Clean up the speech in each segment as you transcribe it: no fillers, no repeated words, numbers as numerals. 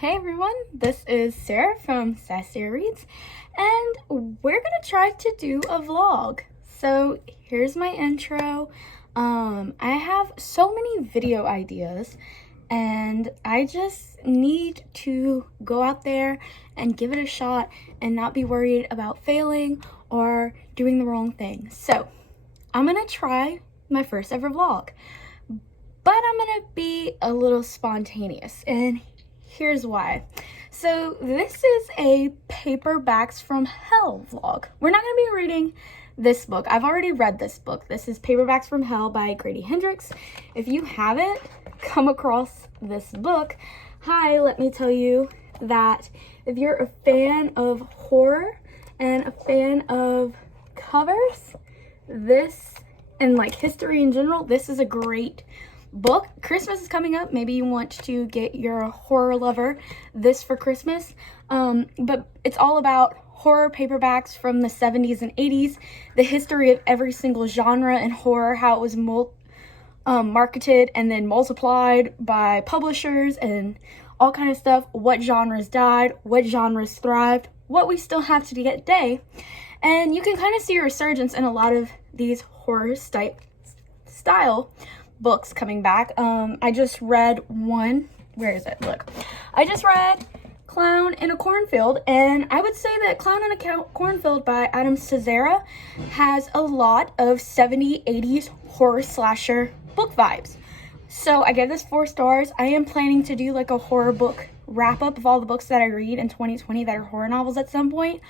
Hey everyone, this is Sarah from Sassy Reads, and we're gonna try to do a vlog. So here's my intro. I have so many video ideas, and I just need to go out there and give it a shot and not be worried about failing or doing the wrong thing. So I'm gonna try my first ever vlog, but I'm gonna be a little spontaneous, and here's why. So this is a Paperbacks from Hell vlog. We're not going to be reading this book. I've already read this book. This is Paperbacks from Hell by Grady Hendrix. If you haven't come across this book, let me tell you that if you're a fan of horror and a fan of covers, this and like history in general, this is a great book. Christmas is coming up. Maybe you want to get your horror lover this for Christmas. But it's all about horror paperbacks from the 70s and 80s, the history of every single genre in horror, how it was marketed and then multiplied by publishers and all kind of stuff, what genres died, what genres thrived, what we still have to get today. And you can kind of see a resurgence in a lot of these horror style books coming back. I just read one. Where is it? Look. I just read Clown in a Cornfield, and I would say that Clown in a Cornfield by Adam Cesare has a lot of 70s, 80s horror slasher book vibes. So I gave this 4 stars. I am planning to do like a horror book wrap-up of all the books that I read in 2020 that are horror novels at some point,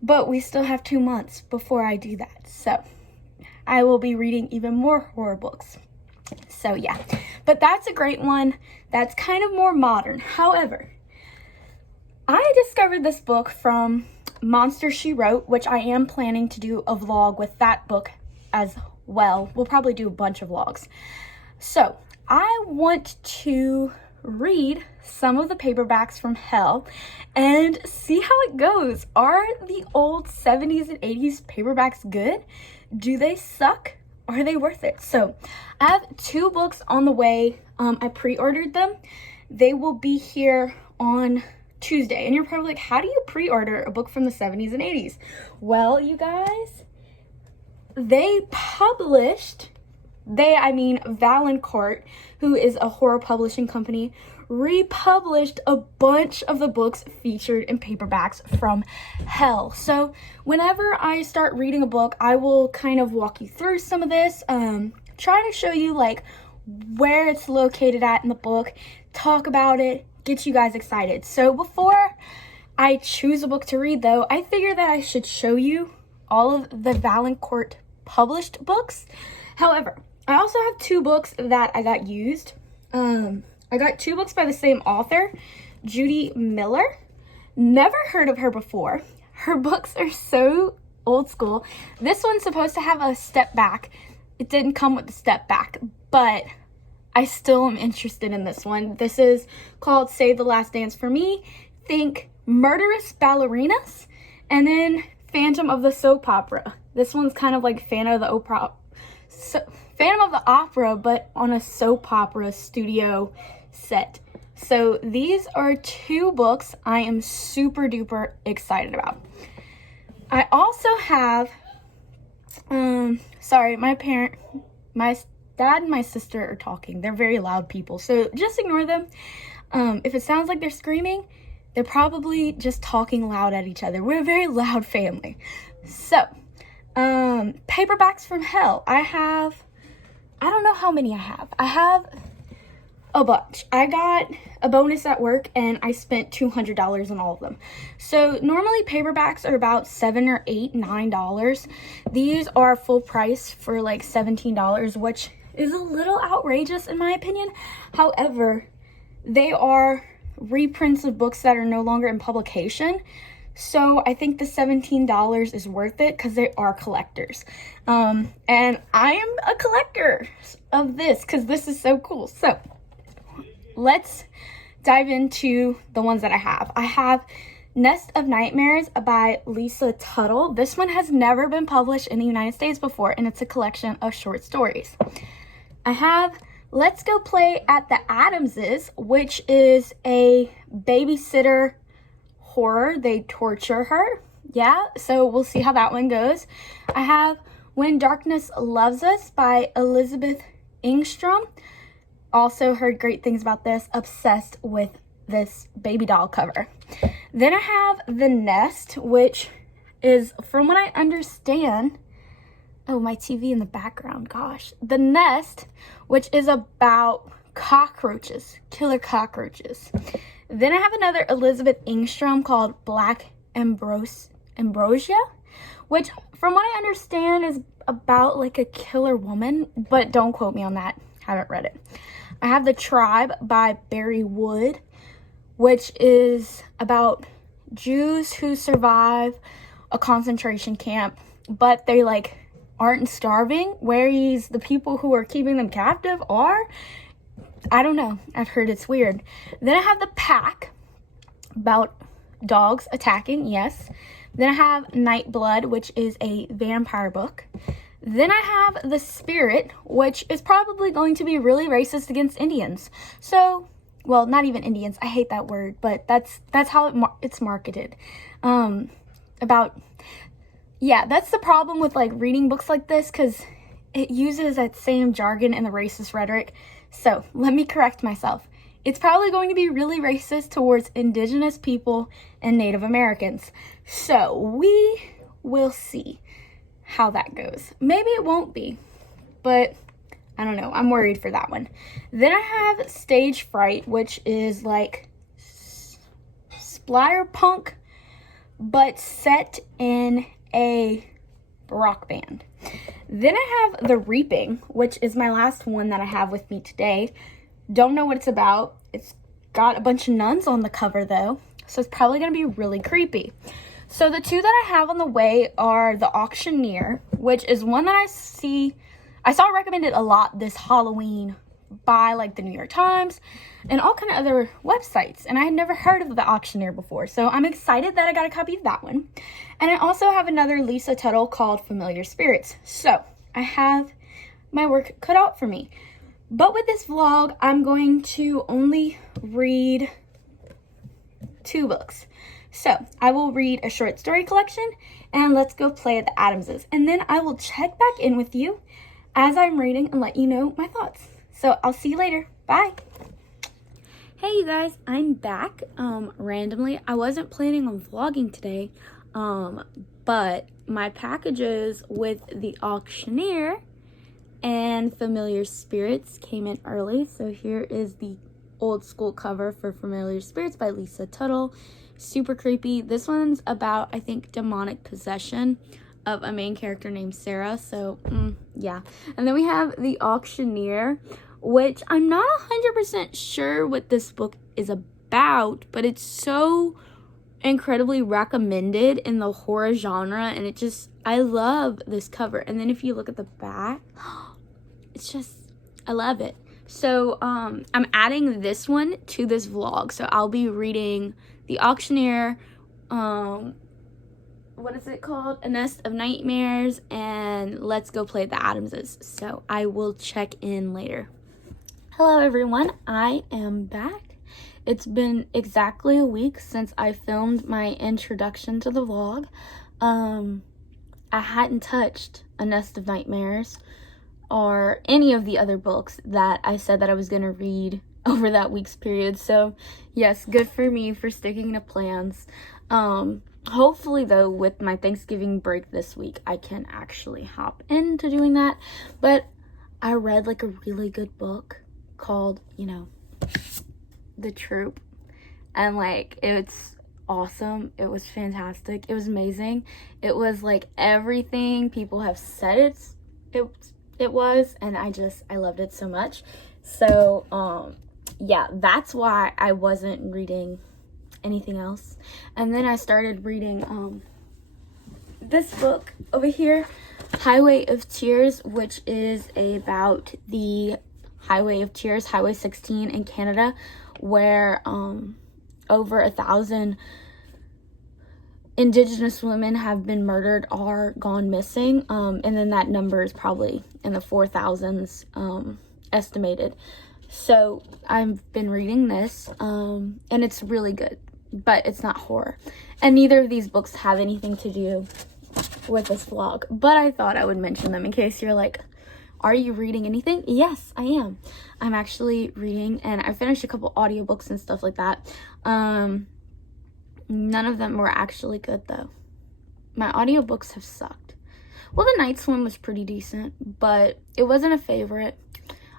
but we still have 2 months before I do that. So I will be reading even more horror books. So yeah, but that's a great one. That's kind of more modern. However, I discovered this book from Monster She Wrote, which I am planning to do a vlog with that book as well. We'll probably do a bunch of vlogs. So I want to read some of the paperbacks from Hell and see how it goes. Are the old 70s and 80s paperbacks good? Do they suck? Are they worth it? So I have 2 books on the way. I pre-ordered them. They will be here on Tuesday. And you're probably like, how do you pre-order a book from the 70s and 80s? Well, you guys, Valancourt, who is a horror publishing company, republished a bunch of the books featured in paperbacks from Hell. So whenever I start reading a book, I will kind of walk you through some of this, try to show you like where it's located at in the book, talk about it, get you guys excited. So before I choose a book to read though, I figure that I should show you all of the Valancourt published books. However, I also have 2 books that I got used. I got 2 books by the same author, Judy Miller. Never heard of her before. Her books are so old school. This one's supposed to have a step back. It didn't come with a step back, but I still am interested in this one. This is called Save the Last Dance for Me. Think Murderous Ballerinas, and then Phantom of the Soap Opera. This one's kind of like Phantom of the Opera, but on a soap opera studio set. So these are 2 books I am super duper excited about. I also have, sorry, my dad and my sister are talking. They're very loud people, so just ignore them. If it sounds like they're screaming, they're probably just talking loud at each other. We're a very loud family. So, paperbacks from Hell. I don't know how many I have. I have a bunch. I got a bonus at work and I spent $200 on all of them. So normally paperbacks are about $7 or $8, $9. These are full price for like $17, which is a little outrageous in my opinion. However, they are reprints of books that are no longer in publication. So I think the $17 is worth it because they are collectors. And I am a collector of this because this is so cool. So let's dive into the ones that I have. I have Nest of Nightmares by Lisa Tuttle. This one has never been published in the United States before, and it's a collection of short stories. I have Let's Go Play at the Adamses, which is a babysitter horror. They torture her. Yeah, so we'll see how that one goes. I have When Darkness Loves Us by Elizabeth Engstrom. Also heard great things about this. Obsessed with this baby doll cover. Then I have The Nest, which is, from what I understand, oh, my TV in the background, gosh. The Nest, which is about cockroaches, killer cockroaches. Then I have another Elizabeth Engstrom called Black Ambrosia, which, from what I understand, is about like a killer woman, but don't quote me on that. Haven't read it. I have The Tribe by Barry Wood, which is about Jews who survive a concentration camp, but they like aren't starving, whereas the people who are keeping them captive are. I don't know. I've heard it's weird. Then I have The Pack, about dogs attacking, yes. Then I have Nightblood, which is a vampire book. Then I have The Spirit, which is probably going to be really racist against Indians. So, well, not even Indians. I hate that word, but that's how it's marketed. That's the problem with like reading books like this, because it uses that same jargon and the racist rhetoric. So let me correct myself. It's probably going to be really racist towards Indigenous people and Native Americans. So we will see how that goes. Maybe it won't be, but I don't know. I'm worried for that one. Then I have Stage Fright, which is like splatterpunk, but set in a rock band. Then I have The Reaping, which is my last one that I have with me today. Don't know what it's about. It's got a bunch of nuns on the cover though, so it's probably going to be really creepy. So the two that I have on the way are The Auctioneer, which is one that I saw recommended a lot this Halloween by like the New York Times and all kind of other websites, and I had never heard of The Auctioneer before, so I'm excited that I got a copy of that one. And I also have another Lisa Tuttle called Familiar Spirits. So I have my work cut out for me. But with this vlog, I'm going to only read 2 books. So I will read a short story collection and Let's Go Play at the Adamses. And then I will check back in with you as I'm reading and let you know my thoughts. So I'll see you later. Bye. Hey you guys, I'm back randomly. I wasn't planning on vlogging today, but my packages with The Auctioneer and Familiar Spirits came in early. So here is the old school cover for Familiar Spirits by Lisa Tuttle. Super creepy. This one's about, I think, demonic possession of a main character named Sarah. So yeah. And then we have The Auctioneer, which I'm not 100% sure what this book is about, but it's so incredibly recommended in the horror genre, and I love this cover. And then if you look at the back, I love it. So I'm adding this one to this vlog, so I'll be reading The Auctioneer, what is it called? A Nest of Nightmares, and Let's Go Play at the Adamses. So I will check in later. Hello everyone, I am back. It's been exactly a week since I filmed my introduction to the vlog. I hadn't touched A Nest of Nightmares or any of the other books that I said that I was going to read over that week's period. So yes, good for me for sticking to plans. Hopefully though, with my Thanksgiving break this week, I can actually hop into doing that. But I read like a really good book called, The Troop, and like it's awesome. It was fantastic. It was amazing. It was like everything people have said it was, and I loved it so much. So yeah, that's why I wasn't reading anything else. And then I started reading this book over here, Highway of Tears, which is about the Highway of Tears, Highway 16 in Canada, where over 1,000 Indigenous women have been murdered or gone missing, and then that number is probably in the 4,000s estimated. So I've been reading this, and it's really good, but it's not horror. And neither of these books have anything to do with this vlog, but I thought I would mention them in case you're like, are you reading anything? Yes, I am. I'm actually reading, and I finished a couple audiobooks and stuff like that. None of them were actually good though. My audiobooks have sucked. Well, The Night Swim was pretty decent, but it wasn't a favorite.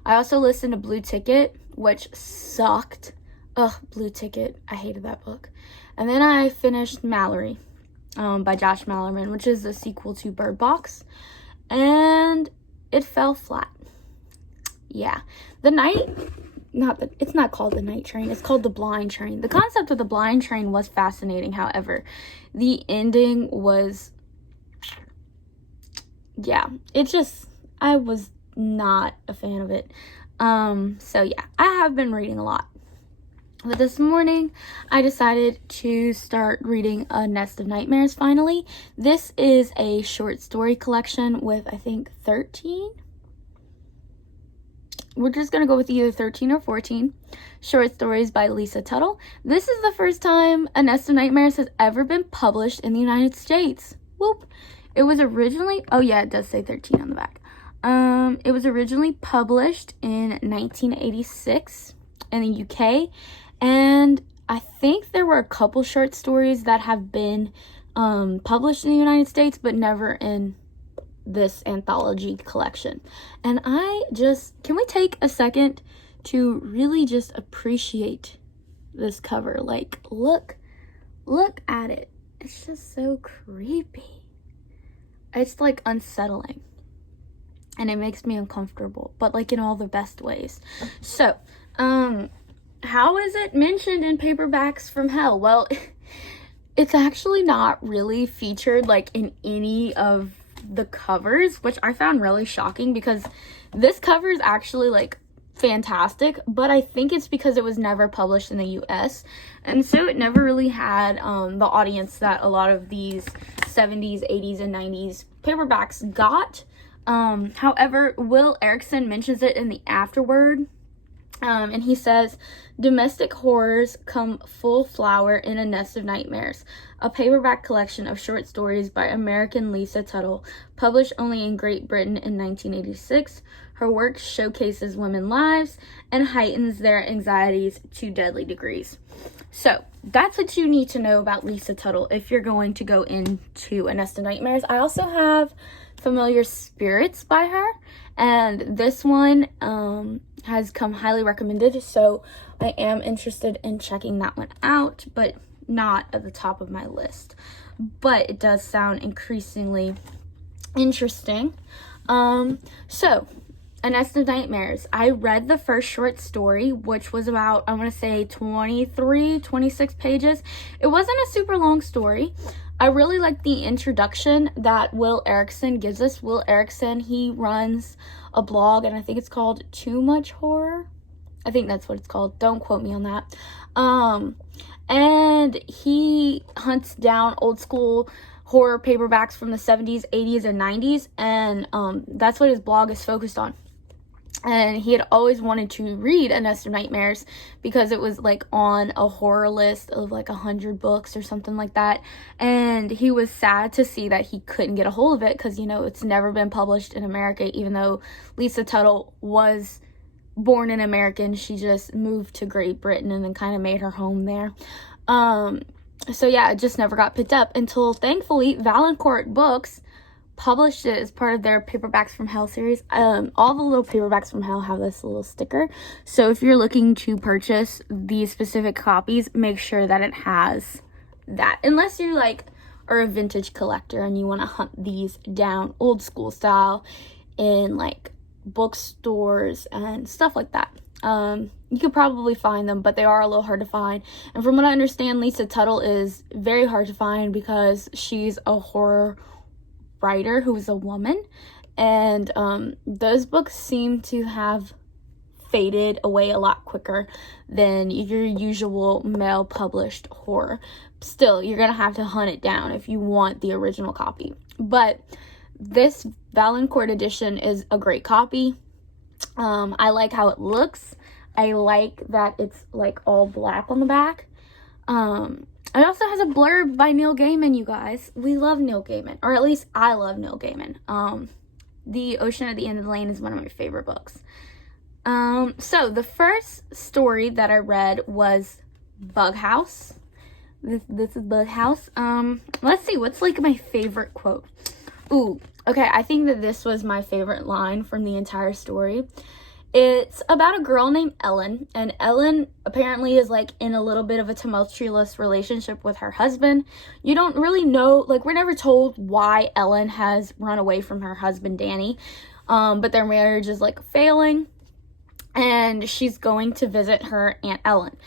I also listened to Blue Ticket, which sucked. Ugh, Blue Ticket. I hated that book. And then I finished Mallory by Josh Malerman, which is the sequel to Bird Box. And it fell flat. Yeah. It's not called The Night Train. It's called The Blind Train. The concept of The Blind Train was fascinating. However, the ending was, yeah, I was not a fan of it. So yeah, I have been reading a lot. But this morning, I decided to start reading A Nest of Nightmares finally. This is a short story collection with, I think, 13? We're just going to go with either 13 or 14 short stories by Lisa Tuttle. This is the first time A Nest of Nightmares has ever been published in the United States. Whoop. It was originally, oh yeah, it does say 13 on the back. It was originally published in 1986 in the UK. And I think there were a couple short stories that have been published in the United States, but never in this anthology collection. And can we take a second to really just appreciate this cover? Like, look at it. It's just so creepy. It's like unsettling. And it makes me uncomfortable, but like in all the best ways. So, how is it mentioned in Paperbacks from Hell? Well, it's actually not really featured like in any of the covers, which I found really shocking because this cover is actually like fantastic, but I think it's because it was never published in the US, and so it never really had the audience that a lot of these 70s, 80s, and 90s paperbacks got. However, Will Erickson mentions it in the afterword. And he says, domestic horrors come full flower in A Nest of Nightmares, a paperback collection of short stories by American Lisa Tuttle, published only in Great Britain in 1986. Her work showcases women's lives and heightens their anxieties to deadly degrees. So, that's what you need to know about Lisa Tuttle if you're going to go into A Nest of Nightmares. I also have Familiar Spirits by her, and this one has come highly recommended, so I am interested in checking that one out, but not at the top of my list. But it does sound increasingly interesting. So, A Nest of Nightmares. I read the first short story, which was about, I want to say 23, 26 pages. It wasn't a super long story. I really like the introduction that Will Erickson gives us. Will Erickson, he runs a blog, and I think it's called Too Much Horror. I think that's what it's called. Don't quote me on that. And he hunts down old school horror paperbacks from the 70s, 80s, and 90s, and that's what his blog is focused on. And he had always wanted to read A Nest of Nightmares because it was like on a horror list of like 100 books or something like that. And he was sad to see that he couldn't get a hold of it because, you know, it's never been published in America, even though Lisa Tuttle was born an American. She just moved to Great Britain and then kind of made her home there. So yeah, it just never got picked up until thankfully Valancourt Books published it as part of their Paperbacks from Hell series. All the little Paperbacks from Hell have this little sticker. So if you're looking to purchase these specific copies, make sure that it has that. Unless you are a vintage collector and you want to hunt these down old school style in like bookstores and stuff like that. You could probably find them, but they are a little hard to find. And from what I understand, Lisa Tuttle is very hard to find because she's a horror writer who is a woman, and those books seem to have faded away a lot quicker than your usual male published horror. Still, you're gonna have to hunt it down if you want the original copy, but this Valancourt edition is a great copy. I like how it looks. I like that it's like all black on the back. It also has a blurb by Neil Gaiman, you guys. We love Neil Gaiman, or at least I love Neil Gaiman. The Ocean at the End of the Lane is one of my favorite books. So the first story that I read was Bug House. This is Bug House. Let's see, what's like my favorite quote? Ooh, okay, I think that this was my favorite line from the entire story. It's about a girl named Ellen, and Ellen apparently is like in a little bit of a tumultuous relationship with her husband. You don't really know, like, we're never told why Ellen has run away from her husband Danny, but their marriage is like failing, and she's going to visit her Aunt Ellen.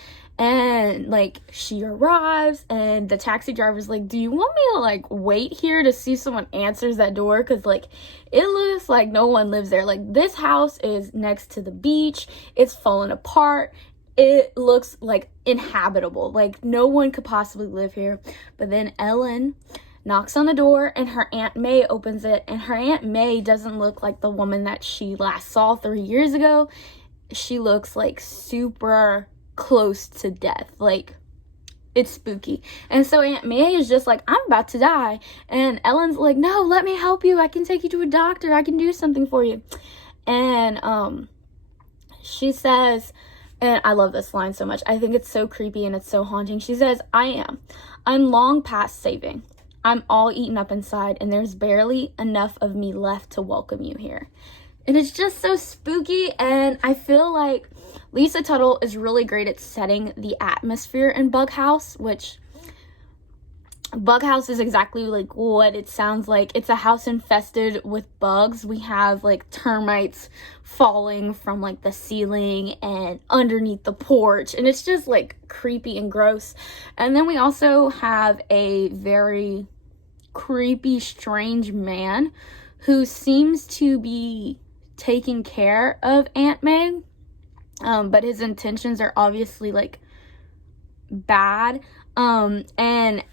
And like she arrives, and the taxi driver's like, do you want me to like wait here to see if someone answers that door? Because like it looks like no one lives there. Like, this house is next to the beach, it's fallen apart, it looks like inhabitable, like no one could possibly live here. But then Ellen knocks on the door, and her Aunt May opens it, and her Aunt May doesn't look like the woman that she last saw 3 years ago. She looks like super close to death. Like, it's spooky. And so Aunt May is just like, I'm about to die. And Ellen's like, no, let me help you. I can take you to a doctor. I can do something for you. And she says, and I love this line so much. I think it's so creepy and it's so haunting. She says, I'm long past saving. I'm all eaten up inside, and there's barely enough of me left to welcome you here. And it's just so spooky, and I feel like Lisa Tuttle is really great at setting the atmosphere in Bug House, which Bug House is exactly like what it sounds like. It's a house infested with bugs. We have like termites falling from like the ceiling and underneath the porch, and it's just like creepy and gross. And then we also have a very creepy, strange man who seems to be taking care of Aunt May, but his intentions are obviously like bad. And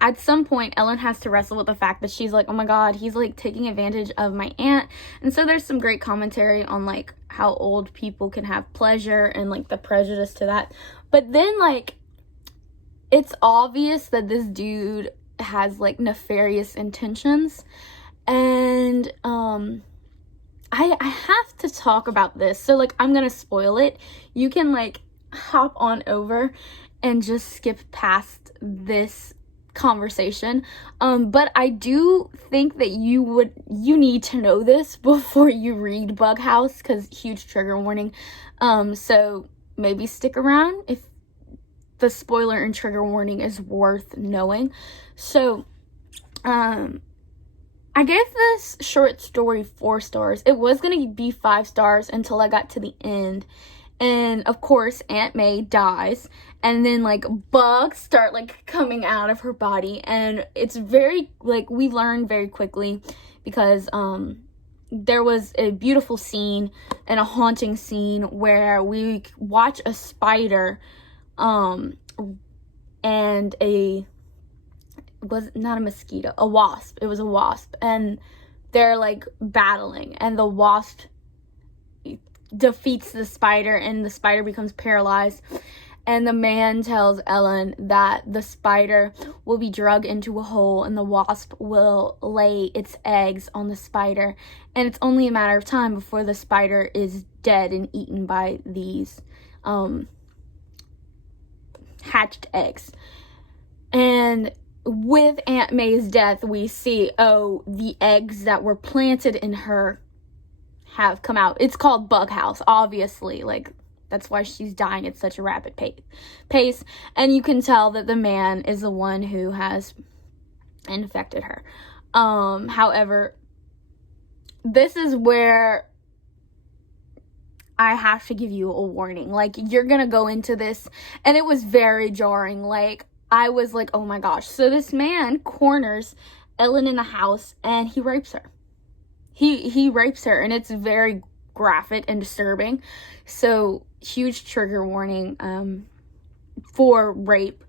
at some point Ellen has to wrestle with the fact that she's like, oh my god, he's like taking advantage of my aunt. And so there's some great commentary on like how old people can have pleasure and like the prejudice to that. But then like it's obvious that this dude has like nefarious intentions, and I have to talk about this, so like I'm gonna spoil it. You can like hop on over and just skip past this conversation, but I do think that you need to know this before you read Bug House, because huge trigger warning. So maybe stick around if the spoiler and trigger warning is worth knowing. So I gave this short story 4 stars. It was going to be 5 stars until I got to the end. And of course, Aunt May dies, and then like bugs start like coming out of her body, and it's very like, we learn very quickly, because there was a beautiful scene and a haunting scene where we watch a spider and was not a mosquito, a wasp. It was a wasp, and they're like battling, and the wasp defeats the spider, and the spider becomes paralyzed. And the man tells Ellen that the spider will be dragged into a hole, and the wasp will lay its eggs on the spider, and it's only a matter of time before the spider is dead and eaten by these hatched eggs. And with Aunt May's death, we see, oh, the eggs that were planted in her have come out. It's called Bug House, obviously. Like, that's why she's dying at such a rapid pace. And you can tell that the man is the one who has infected her. However, this is where I have to give you a warning. Like, you're gonna go into this, and it was very jarring. Like, I was like, oh my gosh. So this man corners Ellen in the house, and he rapes her. He rapes her, and it's very graphic and disturbing. So huge trigger warning for rape.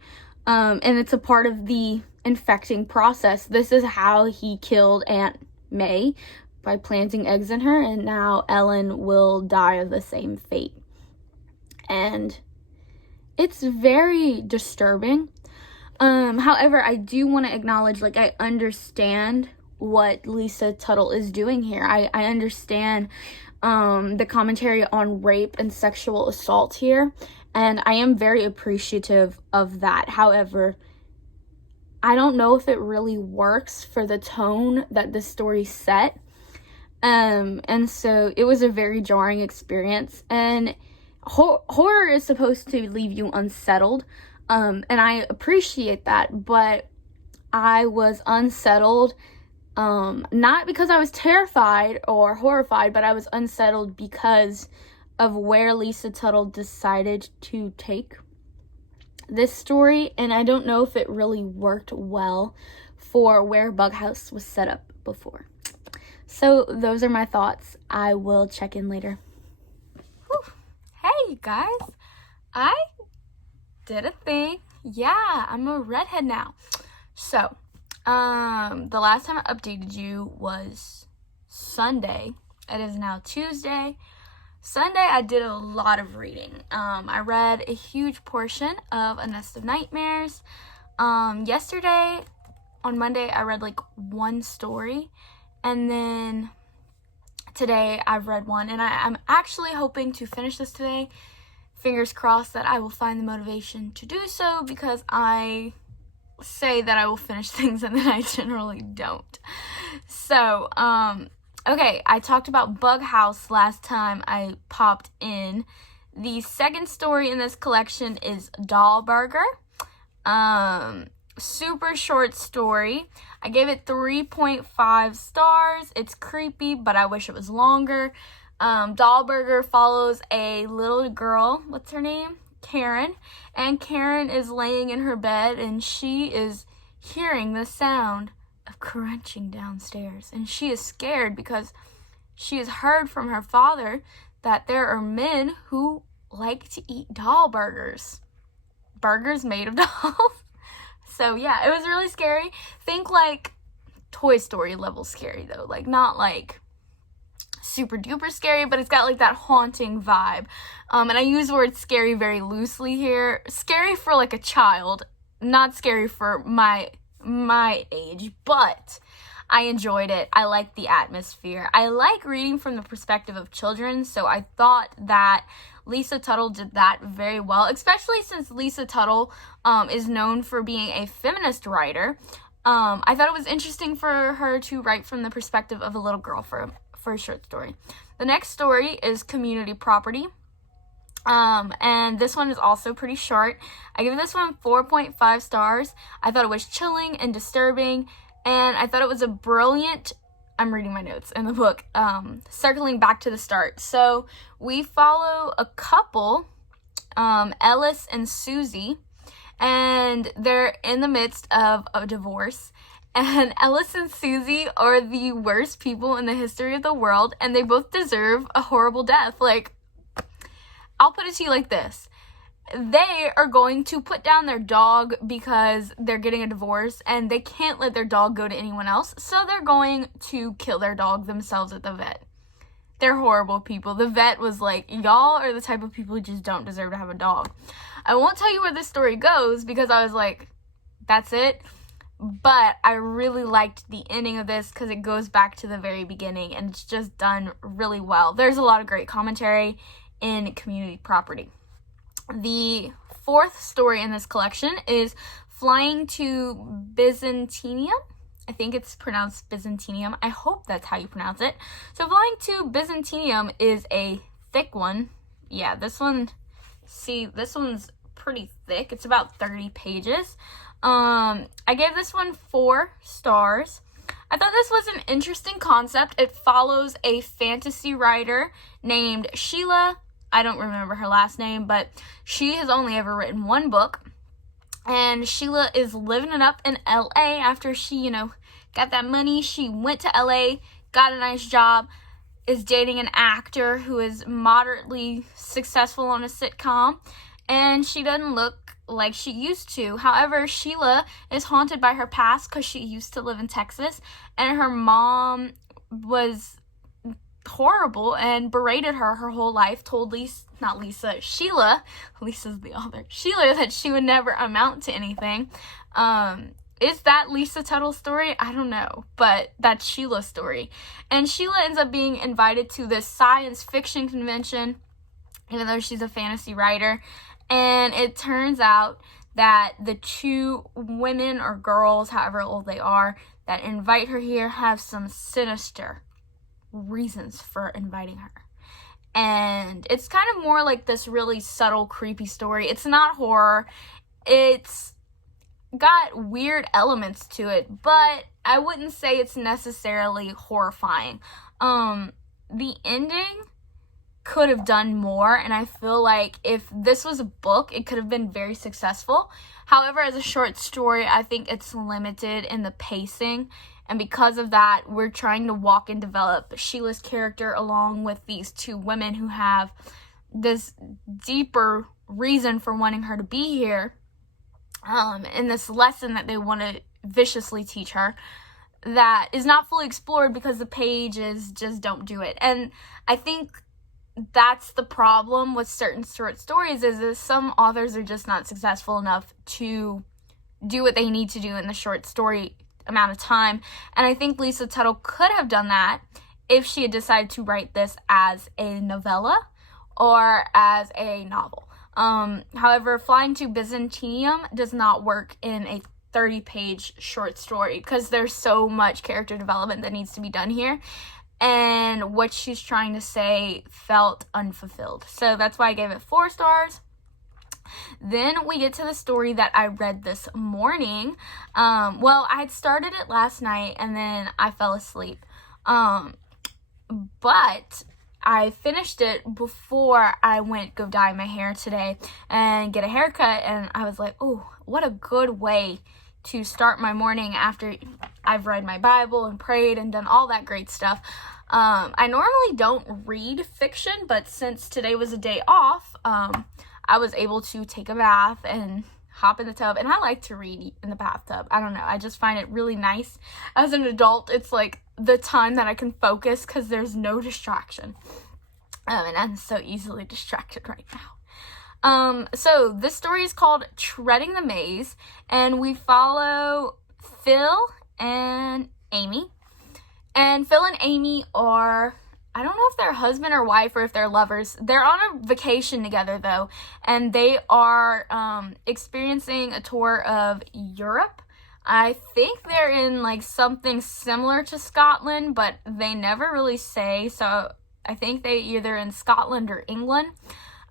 And it's a part of the infecting process. This is how he killed Aunt May, by planting eggs in her, and now Ellen will die of the same fate. And it's very disturbing. However, I do want to acknowledge, like, I understand what Lisa Tuttle is doing here. I understand the commentary on rape and sexual assault here, and I am very appreciative of that. However, I don't know if it really works for the tone that the story set. And so it was a very jarring experience, and horror is supposed to leave you unsettled. And I appreciate that, but I was unsettled, not because I was terrified or horrified, but I was unsettled because of where Lisa Tuttle decided to take this story, and I don't know if it really worked well for where Bug House was set up before. So those are my thoughts. I will check in later. Whew. Hey, you guys. I did a thing. Yeah, I'm a redhead now. So, the last time I updated you was Sunday. It is now Tuesday. Sunday, I did a lot of reading. I read a huge portion of A Nest of Nightmares. Yesterday, on Monday, I read like one story. And then today, I've read one. And I'm actually hoping to finish this today. Fingers crossed that I will find the motivation to do so, because I say that I will finish things and then I generally don't. So, okay, I talked about Bug House last time I popped in. The second story in this collection is Doll Burger. Super short story. I gave it 3.5 stars. It's creepy, but I wish it was longer. Doll Burger follows a little girl. What's her name? Karen. And Karen is laying in her bed, and she is hearing the sound of crunching downstairs. And she is scared because she has heard from her father that there are men who like to eat doll burgers. Burgers made of dolls. So yeah, it was really scary. Think like Toy Story level scary though. Like not like super duper scary, but it's got like that haunting vibe. And I use the word scary very loosely here. Scary for like a child, not scary for my age, but I enjoyed it. I like the atmosphere. I like reading from the perspective of children, so I thought that Lisa Tuttle did that very well, especially since Lisa Tuttle is known for being a feminist writer. I thought it was interesting for her to write from the perspective of a little girl for a short story. The next story is Community Property. And this one is also pretty short. I give this one 4.5 stars. I thought it was chilling and disturbing, and I thought it was a brilliant, I'm reading my notes in the book, circling back to the start. So we follow a couple, Ellis and Susie, and they're in the midst of a divorce. And Ellis and Susie are the worst people in the history of the world, and they both deserve a horrible death. Like, I'll put it to you like this. They are going to put down their dog because they're getting a divorce, and they can't let their dog go to anyone else, so they're going to kill their dog themselves at the vet. They're horrible people. The vet was like, y'all are the type of people who just don't deserve to have a dog. I won't tell you where this story goes because I was like, that's it. But I really liked the ending of this because it goes back to the very beginning, and it's just done really well. There's a lot of great commentary in Community Property. The fourth story in this collection is Flying to Byzantium. I think it's pronounced Byzantium. I hope that's how you pronounce it. So Flying to Byzantium is a thick one. Yeah, this one's pretty thick. It's about 30 pages. I gave this one 4 stars. I thought this was an interesting concept. It follows a fantasy writer named Sheila. I don't remember her last name, but she has only ever written one book. And Sheila is living it up in LA after she, got that money. She went to LA, got a nice job, is dating an actor who is moderately successful on a sitcom, and she doesn't look like she used to. However, Sheila is haunted by her past because she used to live in Texas, and her mom was horrible and berated her whole life, told Sheila, Lisa's the author, Sheila, that she would never amount to anything. Is that Lisa Tuttle's story? I don't know, but that's Sheila's story. And Sheila ends up being invited to this science fiction convention, even though she's a fantasy writer. And it turns out that the two women or girls, however old they are, that invite her here have some sinister reasons for inviting her. And it's kind of more like this really subtle, creepy story. It's not horror. It's got weird elements to it, but I wouldn't say it's necessarily horrifying. The ending could have done more, and I feel like if this was a book, it could have been very successful. However, as a short story, I think it's limited in the pacing, and because of that, we're trying to walk and develop Sheila's character along with these two women who have this deeper reason for wanting her to be here, and this lesson that they want to viciously teach her that is not fully explored because the pages just don't do it. And I think that's the problem with certain short stories, is that some authors are just not successful enough to do what they need to do in the short story amount of time. And I think Lisa Tuttle could have done that if she had decided to write this as a novella or as a novel. However, Flying to Byzantium does not work in a 30-page short story because there's so much character development that needs to be done here, and what she's trying to say felt unfulfilled. So that's why I gave it 4 stars. Then we get to the story that I read this morning. Well, I had started it last night and then I fell asleep. But I finished it before I went go dye my hair today and get a haircut, and I was like, oh, what a good way to start my morning after I've read my Bible and prayed and done all that great stuff. I normally don't read fiction, but since today was a day off, I was able to take a bath and hop in the tub, and I like to read in the bathtub. I don't know, I just find it really nice. As an adult, it's like the time that I can focus because there's no distraction. And I'm so easily distracted right now. So this story is called Treading the Maze, and we follow Phil and Amy. And Phil and Amy are, I don't know if they're husband or wife or if they're lovers. They're on a vacation together though, and they are experiencing a tour of Europe. I think they're in like something similar to Scotland, but they never really say, so I think they either in Scotland or England.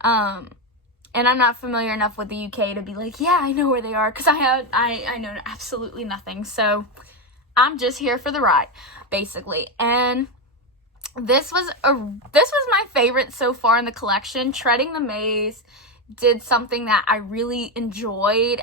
And I'm not familiar enough with the UK to be like, yeah, I know where they are, because I know absolutely nothing. So I'm just here for the ride, basically. And this was my favorite so far in the collection. Treading the Maze did something that I really enjoyed.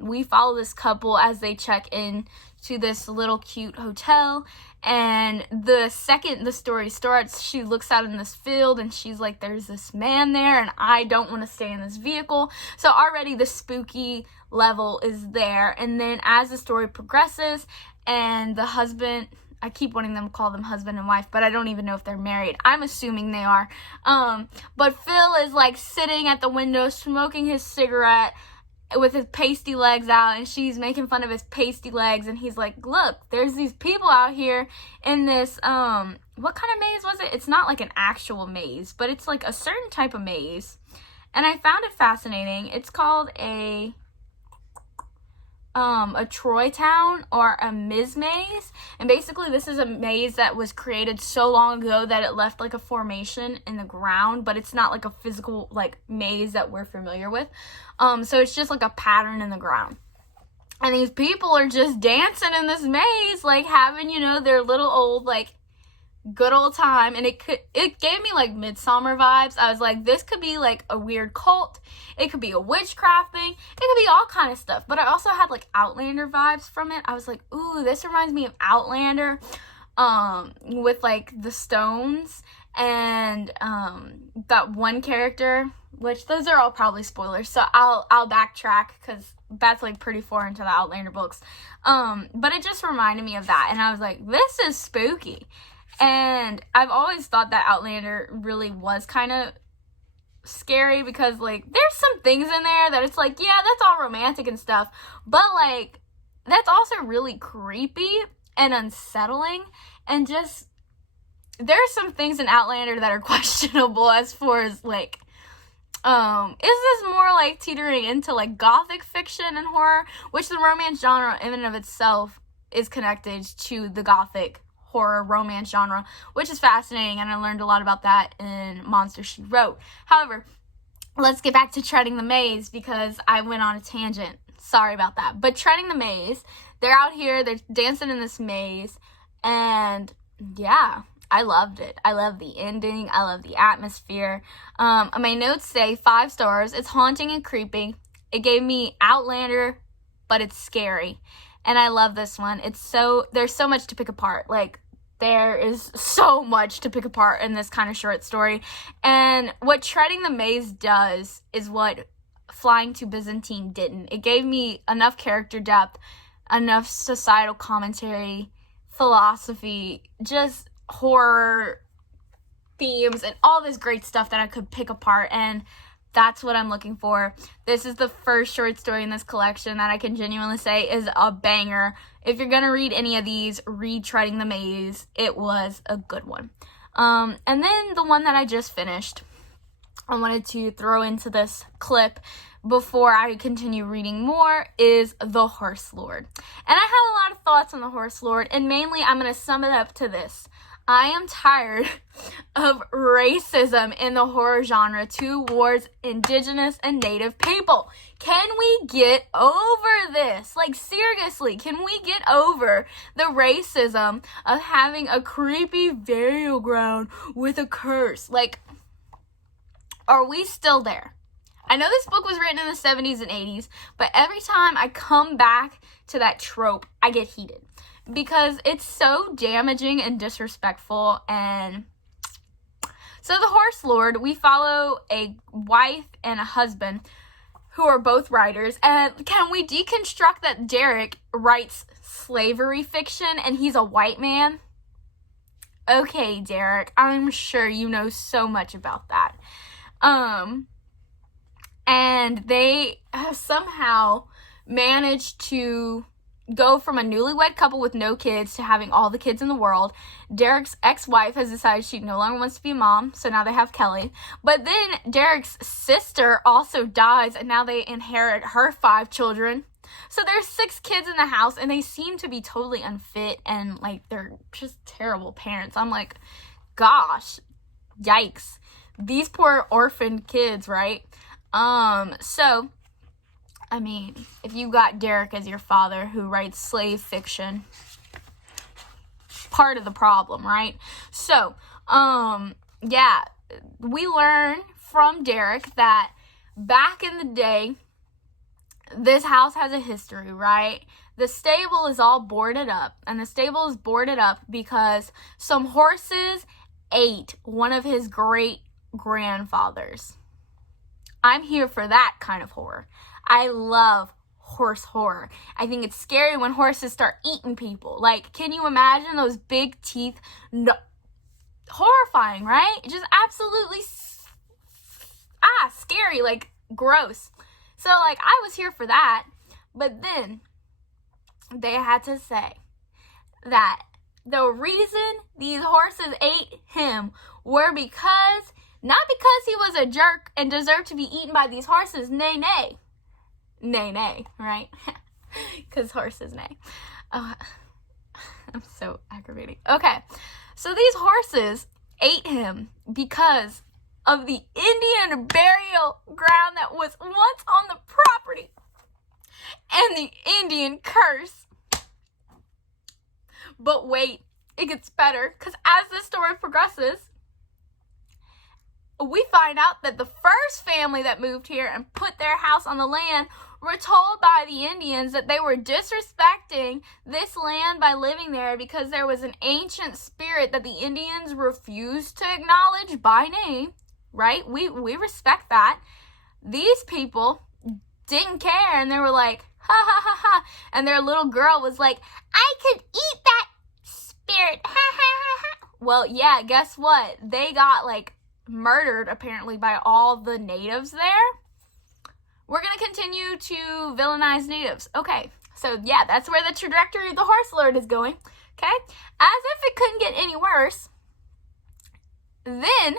We follow this couple as they check in to this little cute hotel, and the second the story starts, she looks out in this field and she's like, there's this man there and I don't want to stay in this vehicle. So already the spooky level is there. And then as the story progresses and the husband, I keep wanting them to call them husband and wife, but I don't even know if they're married. I'm assuming they are. But Phil is like sitting at the window smoking his cigarette with his pasty legs out, and she's making fun of his pasty legs, and he's like, look, there's these people out here in this, what kind of maze was it? It's not like an actual maze, but it's like a certain type of maze, and I found it fascinating. It's called a Troy town or a Miz maze, and basically this is a maze that was created so long ago that it left like a formation in the ground, but it's not like a physical like maze that we're familiar with. So it's just like a pattern in the ground, and these people are just dancing in this maze, like having, you know, their little old like good old time. And it gave me like Midsummer vibes. I was like, this could be like a weird cult, it could be a witchcraft thing, it could be all kind of stuff. But I also had like Outlander vibes from it. I was like, ooh, this reminds me of Outlander, with like the stones and that one character, which those are all probably spoilers, so I'll backtrack because that's like pretty far into the Outlander books. But it just reminded me of that, and I was like, this is spooky. And I've always thought that Outlander really was kind of scary because, like, there's some things in there that it's like, yeah, that's all romantic and stuff, but, like, that's also really creepy and unsettling, and just, there's some things in Outlander that are questionable as far as, like, is this more, like, teetering into, like, gothic fiction and horror, which the romance genre in and of itself is connected to the gothic horror romance genre, which is fascinating, and I learned a lot about that in Monster, She Wrote. However, let's get back to Treading the Maze, because I went on a tangent. Sorry about that. But Treading the Maze, they're out here, they're dancing in this maze, and yeah, I loved it. I love the ending. I love the atmosphere. My notes say 5 stars. It's haunting and creepy. It gave me Outlander, but it's scary. And I love this one. There's so much to pick apart. Like, there is so much to pick apart in this kind of short story. And what Treading the Maze does is what Flying to Byzantine didn't. It gave me enough character depth, enough societal commentary, philosophy, just horror themes, and all this great stuff that I could pick apart, and that's what I'm looking for. This is the first short story in this collection that I can genuinely say is a banger. If you're gonna read any of these, read Treading the Maze. It was a good one. And then the one that I just finished, I wanted to throw into this clip before I continue reading more, is The Horse Lord. And I have a lot of thoughts on The Horse Lord, and mainly I'm going to sum it up to this. I am tired of racism in the horror genre towards indigenous and native people. Can we get over this? Like, seriously, can we get over the racism of having a creepy burial ground with a curse? Like, are we still there? I know this book was written in the 70s and 80s, but every time I come back to that trope, I get heated. Because it's so damaging and disrespectful. And so The Horse Lord, we follow a wife and a husband who are both writers. And can we deconstruct that Derek writes slavery fiction and he's a white man? Okay, Derek, I'm sure you know so much about that. And they have somehow managed to go from a newlywed couple with no kids to having all the kids in the world. Derek's ex-wife has decided she no longer wants to be a mom, so now they have Kelly. But then Derek's sister also dies, and now they inherit her 5 children. So there's 6 kids in the house, and they seem to be totally unfit, and, like, they're just terrible parents. I'm like, gosh, yikes. These poor orphaned kids, right? So, I mean, if you got Derek as your father who writes slave fiction, part of the problem, right? So, yeah, we learn from Derek that back in the day, this house has a history, right? The stable is all boarded up, and the stable is boarded up because some horses ate one of his great-grandfathers. I'm here for that kind of horror. I love horse horror. I think it's scary when horses start eating people. Like, can you imagine those big teeth? No. Horrifying, right? Just absolutely scary, like, gross. So, like, I was here for that. But then they had to say that the reason these horses ate him were because, not because he was a jerk and deserved to be eaten by these horses, nay, right? Because horses neigh. Oh, I'm so aggravating. Okay, so these horses ate him because of the Indian burial ground that was once on the property and the Indian curse. But wait, it gets better, because as this story progresses, we find out that the first family that moved here and put their house on the land were told by the Indians that they were disrespecting this land by living there because there was an ancient spirit that the Indians refused to acknowledge by name, right? We respect that. These people didn't care, and they were like, ha ha ha ha, and their little girl was like, I could eat that spirit, ha ha ha ha. Well, yeah, guess what? They got, like, murdered, apparently, by all the natives there. We're going to continue to villainize natives. Okay, so, yeah, that's where the trajectory of the Horse Lord is going. Okay? As if it couldn't get any worse, then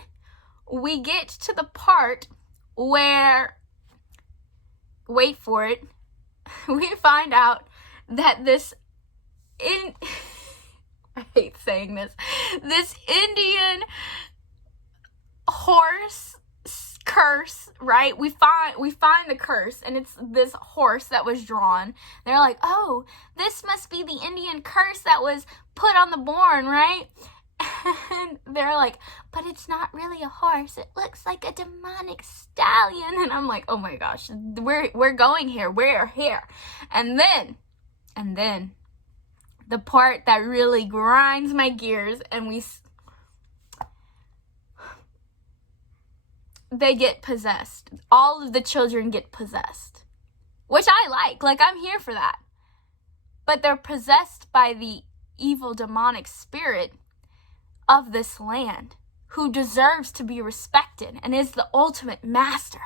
we get to the part where, wait for it, we find out that I hate saying this Indian horse curse, right? We find the curse, and it's this horse that was drawn. They're like, oh, this must be the Indian curse that was put on the born, right? And they're like, but it's not really a horse. It looks like a demonic stallion. And I'm like, oh my gosh, we're going here. We're here. And then the part that really grinds my gears, and they get possessed. All of the children get possessed, which I like. Like, I'm here for that. But they're possessed by the evil demonic spirit of this land, who deserves to be respected and is the ultimate master.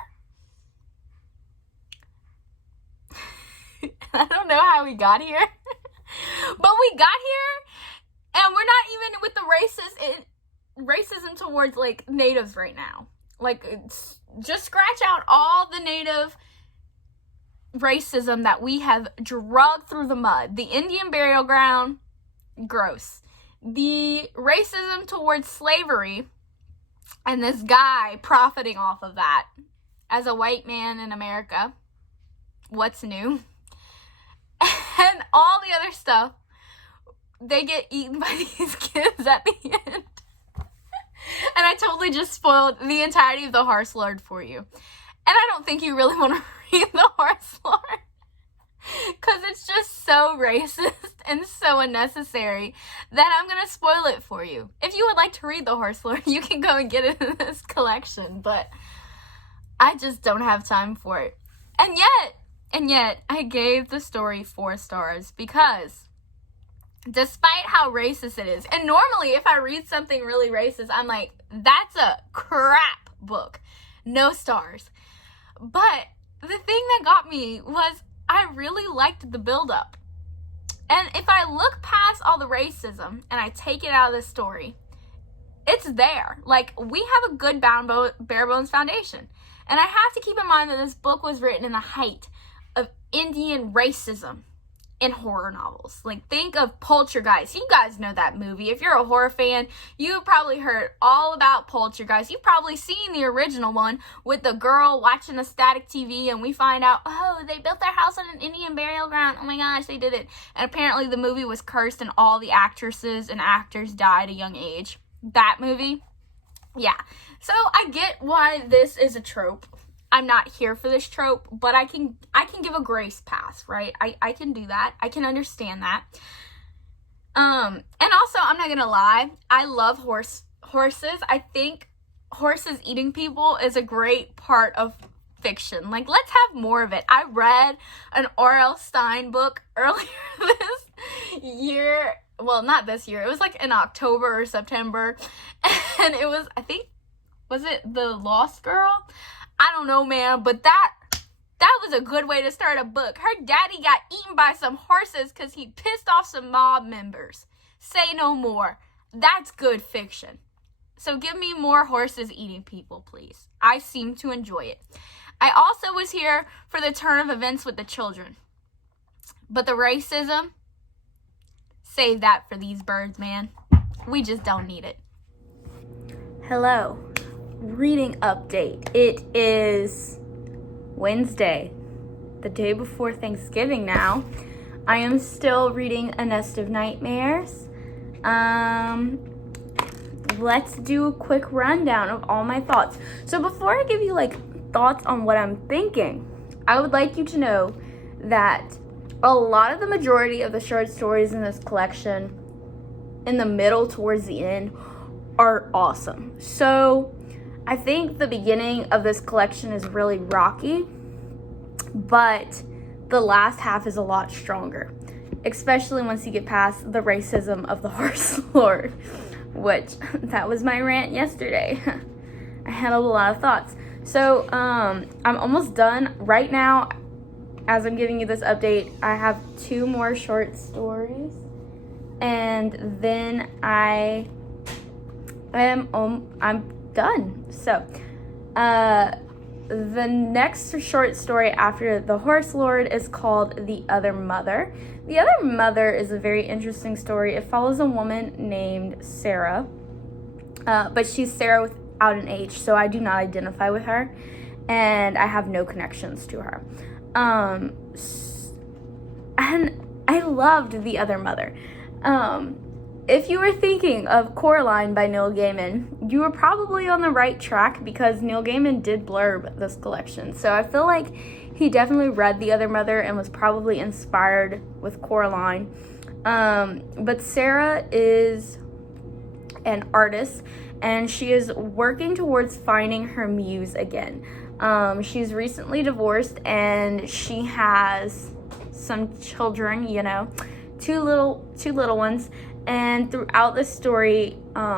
I don't know how we got here, but we got here, and we're not even with the racism towards, like, natives right now. Like, just scratch out all the native racism that we have drugged through the mud. The Indian burial ground, gross. The racism towards slavery, and this guy profiting off of that as a white man in America. What's new? And all the other stuff, they get eaten by these kids at the end. And I totally just spoiled the entirety of the Horse Lord for you. And I don't think you really want to read the Horse Lord, because it's just so racist and so unnecessary that I'm going to spoil it for you. If you would like to read the Horse Lord, you can go and get it in this collection, but I just don't have time for it. And yet, I gave the story 4 stars because despite how racist it is, and normally if I read something really racist, I'm like, that's a crap book. No stars. But the thing that got me was I really liked the build-up. And if I look past all the racism and I take it out of the story, it's there. Like, we have a good bare bones foundation. And I have to keep in mind that this book was written in the height of Indian racism in horror novels. Like, think of Poltergeist. You guys know that movie. If you're a horror fan, you've probably heard all about Poltergeist. You've probably seen the original one with the girl watching a static TV, and we find out, oh, they built their house on an Indian burial ground. Oh my gosh, they did it. And apparently the movie was cursed and all the actresses and actors died at a young age. That movie? Yeah. So I get why this is a trope. I'm not here for this trope, but I can give a grace pass, right? I can do that. I can understand that. And also, I'm not gonna lie, I love horses. I think horses eating people is a great part of fiction. Like, let's have more of it. I read an R.L. Stine book earlier this year. Well, not this year. It was like in October or September. And it was, I think, was it The Lost Girl? I don't know, man, but that was a good way to start a book. Her daddy got eaten by some horses because he pissed off some mob members. Say no more. That's good fiction. So give me more horses eating people, please. I seem to enjoy it. I also was here for the turn of events with the children. But the racism, save that for these birds, man. We just don't need it. Hello. Reading update. It is Wednesday, the day before Thanksgiving now. I am still reading A Nest of Nightmares. Let's do a quick rundown of all my thoughts. So before I give you thoughts on what I'm thinking, I would like you to know that a lot of the majority of the short stories in this collection, in the middle towards the end, are awesome. So I think the beginning of this collection is really rocky, but the last half is a lot stronger, especially once you get past the racism of the Horse Lord. which that was my rant yesterday. I had a lot of thoughts. So I'm almost done. Right now, as I'm giving you this update, I have 2 more short stories, and then I'm done. So the next short story after The Horse Lord is called The Other Mother. The Other Mother is a very interesting story. It follows a woman named Sarah, but she's Sarah without an H, so I do not identify with her, and I have no connections to her. And I loved The Other Mother. If you were thinking of Coraline by Neil Gaiman, you were probably on the right track, because Neil Gaiman did blurb this collection. So I feel like he definitely read The Other Mother and was probably inspired with Coraline. But Sarah is an artist, and she is working towards finding her muse again. She's recently divorced, and she has some children, two little ones. And throughout the story,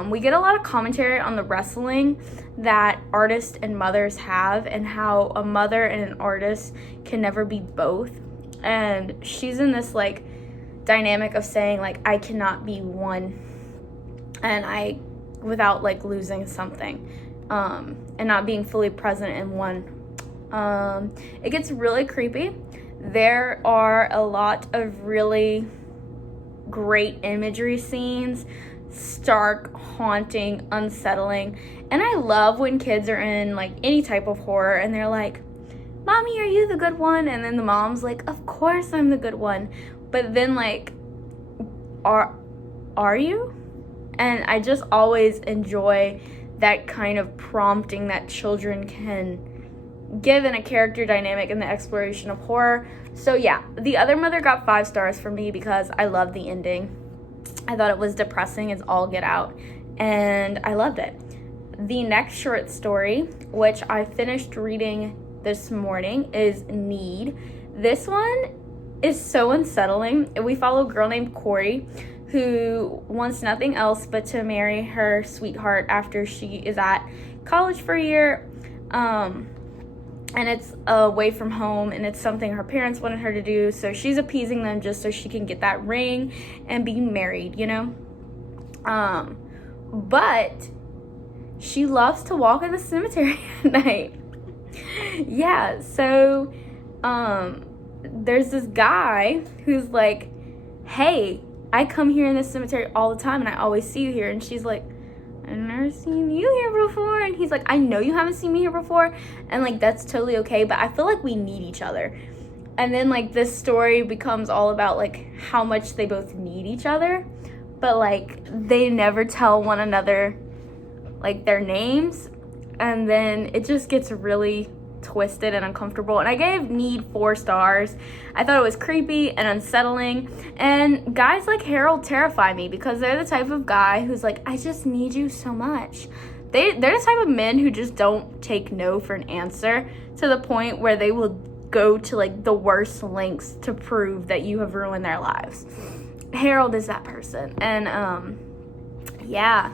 we get a lot of commentary on the wrestling that artists and mothers have, and how a mother and an artist can never be both. And she's in this dynamic of saying I cannot be one, and without losing something, and not being fully present in one. It gets really creepy. There are a lot of really great imagery scenes, stark, haunting, unsettling. And I love when kids are in any type of horror and they're like, "Mommy, are you the good one?" And then the mom's like, "Of course I'm the good one." But then are you? And I just always enjoy that kind of prompting that children can give in a character dynamic in the exploration of horror. So yeah, The Other Mother got 5 stars for me because I loved the ending. I thought it was depressing as all get out, and I loved it. The next short story, which I finished reading this morning, is Need. This one is so unsettling. We follow a girl named Corey who wants nothing else but to marry her sweetheart after she is at college for a year. And it's away from home, and it's something her parents wanted her to do, so she's appeasing them just so she can get that ring and be married, But she loves to walk in the cemetery at night. Yeah, so there's this guy who's like, "Hey, I come here in this cemetery all the time, and I always see you here." And she's like, "I've never seen you here before." And he's like, "I know you haven't seen me here before." And that's totally okay, but I feel like we need each other. And then this story becomes all about how much they both need each other, but they never tell one another their names. And then it just gets really twisted and uncomfortable. And I gave Need 4 stars. I thought it was creepy and unsettling. And guys like Harold terrify me, because they're the type of guy who's like, "I just need you so much." They're the type of men who just don't take no for an answer, to the point where they will go to the worst lengths to prove that you have ruined their lives. Harold is that person. And yeah,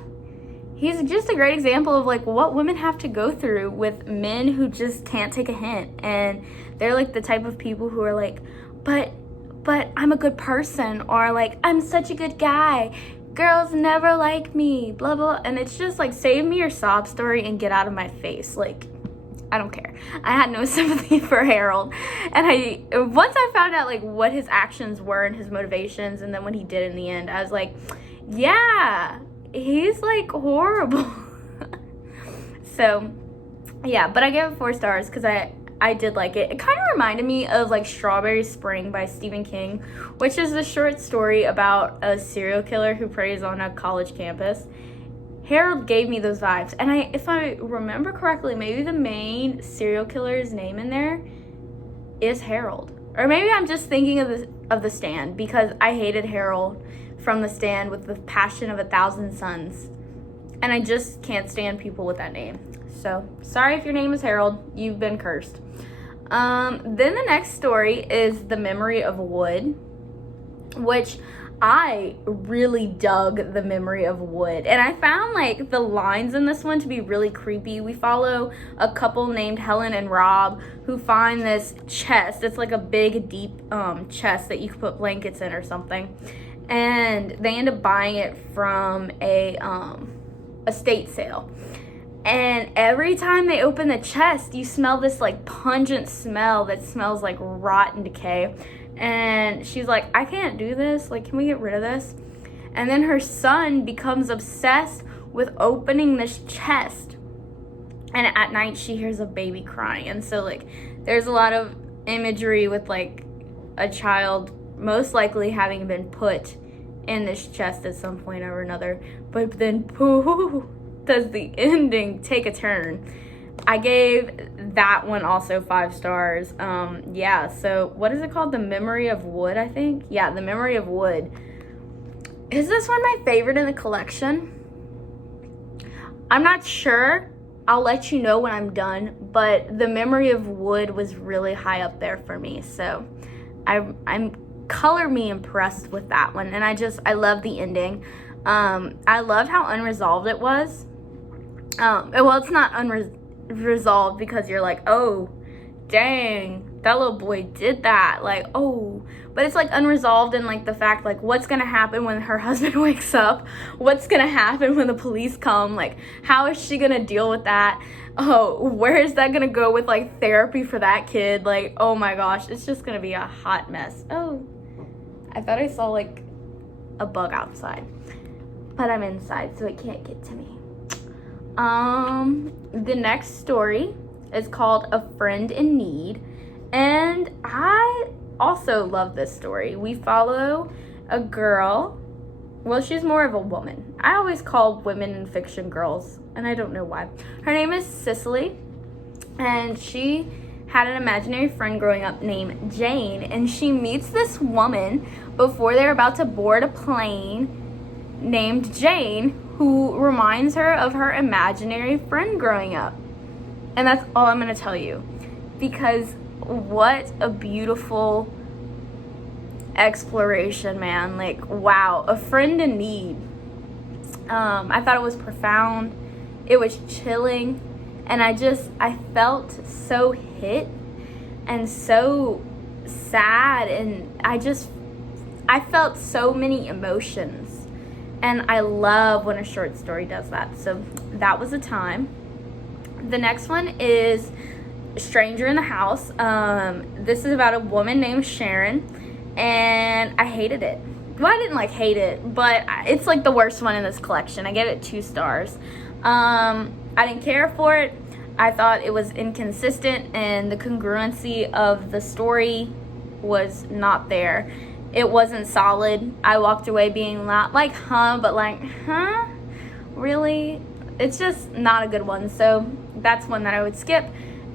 he's just a great example of what women have to go through with men who just can't take a hint. And they're the type of people who are but I'm a good person, or "I'm such a good guy. Girls never like me, blah, blah." And it's just save me your sob story and get out of my face. I don't care. I had no sympathy for Harold. And once I found out what his actions were and his motivations, and then what he did in the end, I was like, yeah, he's horrible. So yeah, but I gave it 4 stars because I did like it. It kind of reminded me of Strawberry Spring by Stephen King, which is a short story about a serial killer who preys on a college campus. Harold gave me those vibes, and if I remember correctly, maybe the main serial killer's name in there is Harold. Or maybe I'm just thinking of The Stand, because I hated Harold from The Stand with the passion of 1,000 suns. And I just can't stand people with that name. So, sorry if your name is Harold. You've been cursed. Then the next story is The Memory of Wood, which I really dug The Memory of Wood, and I found like the lines in this one to be really creepy. We follow a couple named Helen and Rob who find this chest. It's like a big deep chest that you could put blankets in or something, and they end up buying it from a estate sale. And every time they open the chest, you smell this like pungent smell that smells like rot and decay. And she's like, I can't do this. Like, can we get rid of this? And then her son becomes obsessed with opening this chest. And at night, she hears a baby crying. And so, like, there's a lot of imagery with, like, a child most likely having been put in this chest at some point or another. But then, pooh, does the ending take a turn. I gave that one also 5 stars. Yeah, so what is it called? The Memory of Wood, I think? Yeah, The Memory of Wood. Is this one my favorite in the collection? I'm not sure. I'll let you know when I'm done, but The Memory of Wood was really high up there for me. So I'm color me impressed with that one. And I love the ending. I loved how unresolved it was. Well, it's not unresolved because you're like, oh, dang, that little boy did that. Like, oh, but it's like unresolved in like the fact, like, what's gonna happen when her husband wakes up? What's gonna happen when the police come? Like, how is she gonna deal with that? Oh, where is that gonna go with like therapy for that kid? Like, oh my gosh, it's just gonna be a hot mess. Oh, I thought I saw like a bug outside, but I'm inside, so it can't get to me. The next story is called A Friend in Need, and I also love this story. We follow a girl. Well, she's more of a woman. I always call women in fiction girls, and I don't know why. Her name is Cicely, and she had an imaginary friend growing up named Jane, and she meets this woman before they're about to board a plane named Jane, who reminds her of her imaginary friend growing up. And that's all I'm going to tell you, because what a beautiful exploration, man. Like, wow, a friend in need. I thought it was profound. It was chilling, and I felt so hit and so sad, and I felt so many emotions. And I love when a short story does that. So that was a time. The next one is Stranger in the House. This is about a woman named Sharon, and I hated it. Well, I didn't like hate it, but it's like the worst one in this collection. I gave it 2 stars. I didn't care for it. I thought it was inconsistent, and the congruency of the story was not there. It wasn't solid. I walked away being not like, but like, really? It's just not a good one. So that's one that I would skip.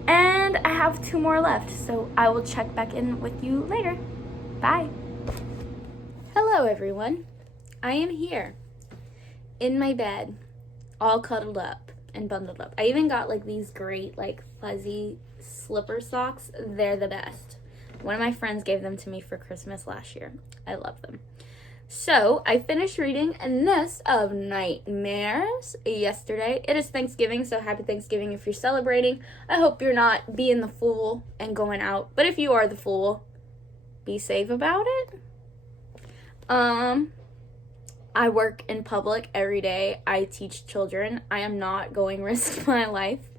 And I have 2 more left. So I will check back in with you later. Bye. Hello, everyone. I am here in my bed, all cuddled up and bundled up. I even got like these great like fuzzy slipper socks. They're the best. One of my friends gave them to me for Christmas last year. I love them. So, I finished reading A Nest of Nightmares yesterday. It is Thanksgiving, so happy Thanksgiving if you're celebrating. I hope you're not being the fool and going out. But if you are the fool, be safe about it. I work in public every day. I teach children. I am not going to risk my life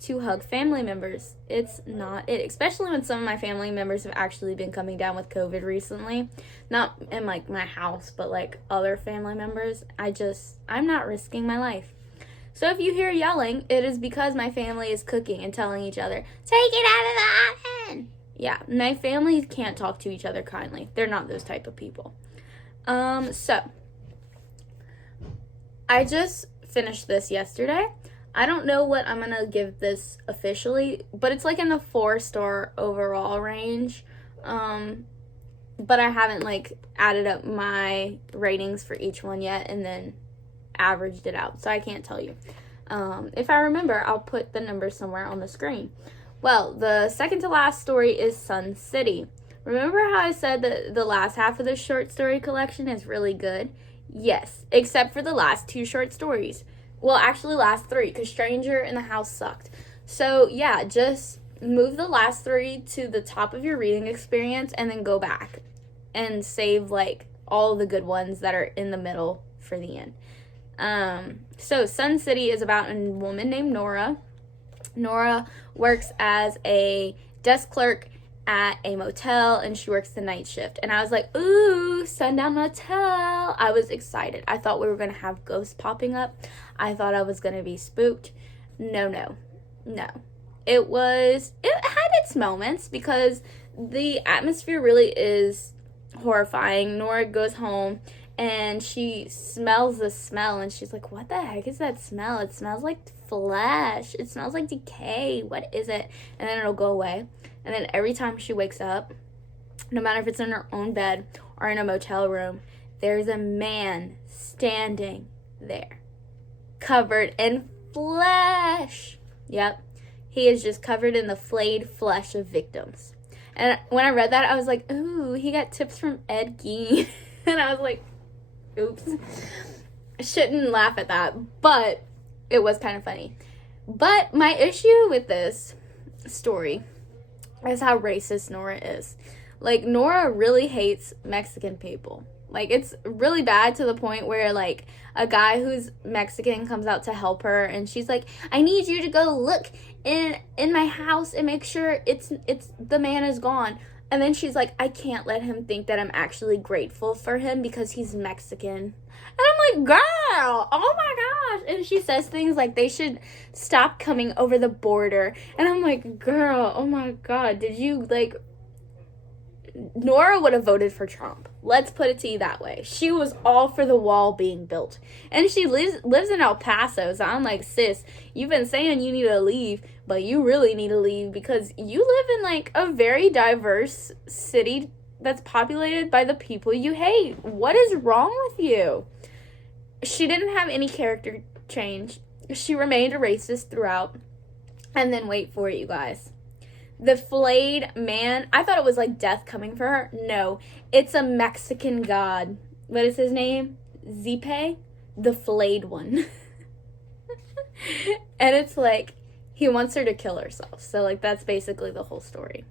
to hug family members. It's not it, especially when some of my family members have actually been coming down with COVID recently. Not in like my house, but like other family members. I'm not risking my life. So if you hear yelling, it is because my family is cooking and telling each other, take it out of the oven. Yeah, my family can't talk to each other kindly. They're not those type of people. So I just finished this yesterday. I don't know what I'm going to give this officially, but it's like in the 4-star overall range. But I haven't like added up my ratings for each one yet and then averaged it out. So I can't tell you. If I remember, I'll put the number somewhere on the screen. Well, the second to last story is Sun City. Remember how I said that the last half of the short story collection is really good? Yes, except for the last 2 short stories. Well, actually last 3, because Stranger in the House sucked. So yeah, just move the last 3 to the top of your reading experience and then go back and save like all the good ones that are in the middle for the end. So Sun City is about a woman named Nora. Nora works as a desk clerk at a motel, and she works the night shift. And I was like, ooh, Sundown Motel. I was excited. I thought we were going to have ghosts popping up. I thought I was going to be spooked. No. It had its moments because the atmosphere really is horrifying. Nora goes home and she smells the smell, and she's like, what the heck is that smell? It smells like flesh. It smells like decay. What is it? And then it'll go away. And then every time she wakes up, no matter if it's in her own bed or in a motel room, there's a man standing there, covered in flesh. Yep. He is just covered in the flayed flesh of victims. And when I read that, I was like, ooh, he got tips from Ed Gein. And I was like, oops. I shouldn't laugh at that, but it was kind of funny. But my issue with this story is how racist Nora is. Like, Nora really hates Mexican people. Like, it's really bad to the point where, like, a guy who's Mexican comes out to help her, and she's like, I need you to go look in my house and make sure it's the man is gone. And then she's like, I can't let him think that I'm actually grateful for him because he's Mexican. And I'm like, girl, oh my gosh. And she says things like they should stop coming over the border. And I'm like, girl, oh my God, did you, like, Nora would have voted for Trump. Let's put it to you that way. She was all for the wall being built. And she lives in El Paso. So I'm like, sis, you've been saying you need to leave, but you really need to leave because you live in like a very diverse city that's populated by the people you hate. What is wrong with you? She didn't have any character change. She remained a racist throughout. And then wait for it, you guys. The flayed man, I thought it was like death coming for her. No, it's a Mexican god. What is his name? Zipe? The flayed one. And it's like, he wants her to kill herself. So, like, that's basically the whole story.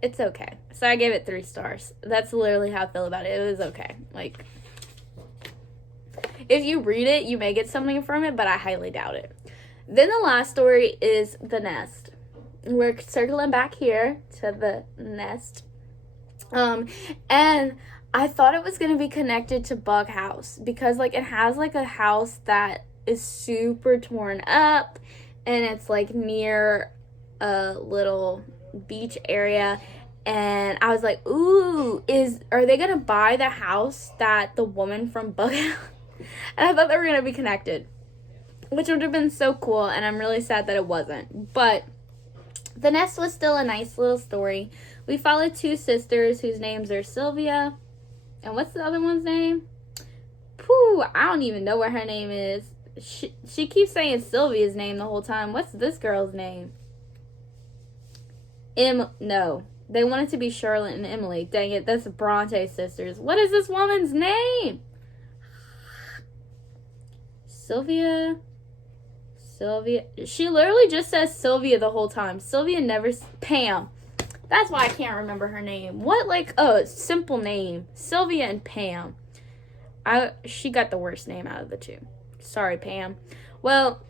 It's okay. So I gave it 3 stars. That's literally how I feel about it. It was okay. Like, if you read it, you may get something from it, but I highly doubt it. Then the last story is The Nest. We're circling back here to the nest. And I thought it was going to be connected to Bug House because, like, it has, like, a house that is super torn up and it's, like, near a little beach area. And I was like, ooh, are they going to buy the house that the woman from Bug House? And I thought they were going to be connected, which would have been so cool. And I'm really sad that it wasn't. But The Nest was still a nice little story. We followed 2 sisters whose names are Sylvia. And what's the other one's name? I don't even know what her name is. She keeps saying Sylvia's name the whole time. What's this girl's name? No. They wanted to be Charlotte and Emily. Dang it, that's Bronte sisters. What is this woman's name? Sylvia. She literally just says Sylvia the whole time. Sylvia never... Pam. That's why I can't remember her name. What, like, simple name. Sylvia and Pam. She got the worst name out of the 2. Sorry, Pam. Well,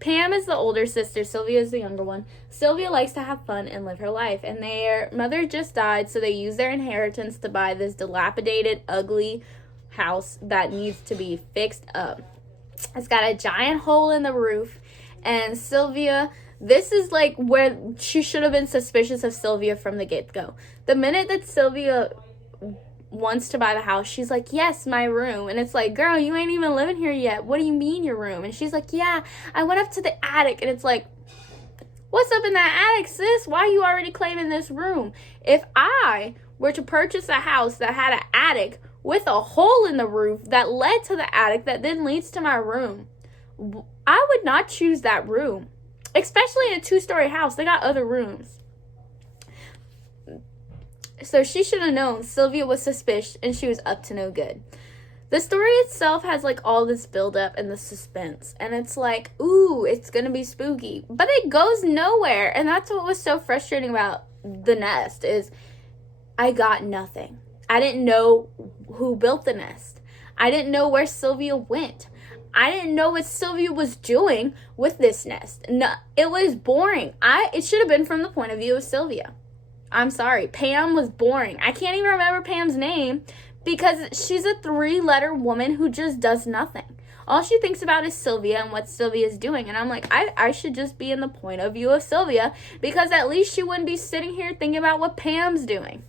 Pam is the older sister. Sylvia is the younger one. Sylvia likes to have fun and live her life. And their mother just died, so they use their inheritance to buy this dilapidated, ugly house that needs to be fixed up. It's got a giant hole in the roof. And Sylvia, this is like where she should have been suspicious of Sylvia from the get-go. The minute that Sylvia wants to buy the house, she's like, yes, my room. And it's like, girl, you ain't even living here yet. What do you mean your room? And she's like, yeah, I went up to the attic. And it's like, what's up in that attic, sis? Why are you already claiming this room? If I were to purchase a house that had an attic with a hole in the roof that led to the attic that then leads to my room, I would not choose that room. Especially in a 2-story house. They got other rooms. So she should have known Sylvia was suspicious and she was up to no good. The story itself has like all this buildup and the suspense, and it's like, ooh, it's gonna be spooky, but it goes nowhere. And that's what was so frustrating about The Nest is I got nothing. I didn't know who built the nest. I didn't know where Sylvia went. I didn't know what Sylvia was doing with this nest. No, it was boring. It should have been from the point of view of Sylvia. I'm sorry. Pam was boring. I can't even remember Pam's name because she's a 3-letter woman who just does nothing. All she thinks about is Sylvia and what Sylvia's doing. And I'm like, I should just be in the point of view of Sylvia because at least she wouldn't be sitting here thinking about what Pam's doing.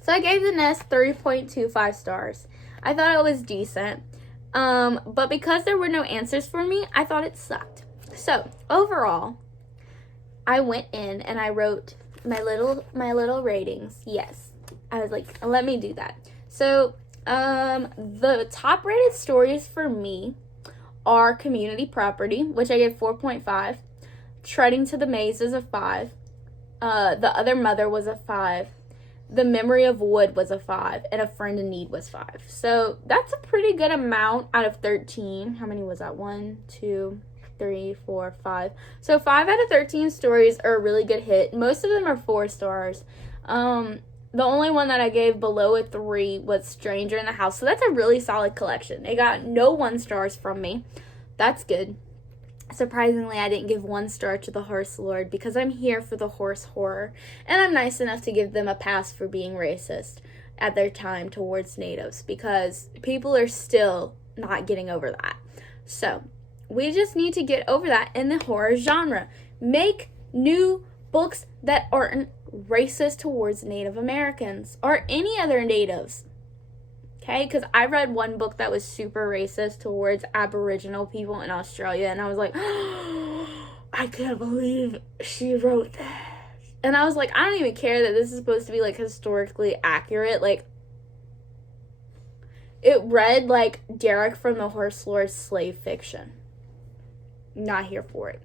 So I gave The Nest 3.25 stars. I thought it was decent. But because there were no answers for me, I thought it sucked. So overall, I went in and I wrote my little ratings. Yes. I was like, let me do that. So, the top rated stories for me are Community Property, which I gave 4.5. Treading to the Maze is a 5. The Other Mother was a 5. The Memory of Wood was a 5. And A Friend in Need was 5. So, that's a pretty good amount out of 13. How many was that? 1, 2, 3, 4, 5. So 5 out of 13 stories are a really good hit. Most of them are 4 stars. The only one that I gave below a 3 was Stranger in the House. So that's a really solid collection. It got no 1 stars from me. That's good. Surprisingly, I didn't give 1 star to The Horse Lord because I'm here for the horse horror. And I'm nice enough to give them a pass for being racist at their time towards natives because people are still not getting over that. So we just need to get over that in the horror genre. Make new books that aren't racist towards Native Americans or any other natives. Okay? Because I read one book that was super racist towards Aboriginal people in Australia, and I was like, oh, I can't believe she wrote that. And I was like, I don't even care that this is supposed to be like historically accurate. Like, it read like Derek from the Horse Lord's slave fiction. Not here for it.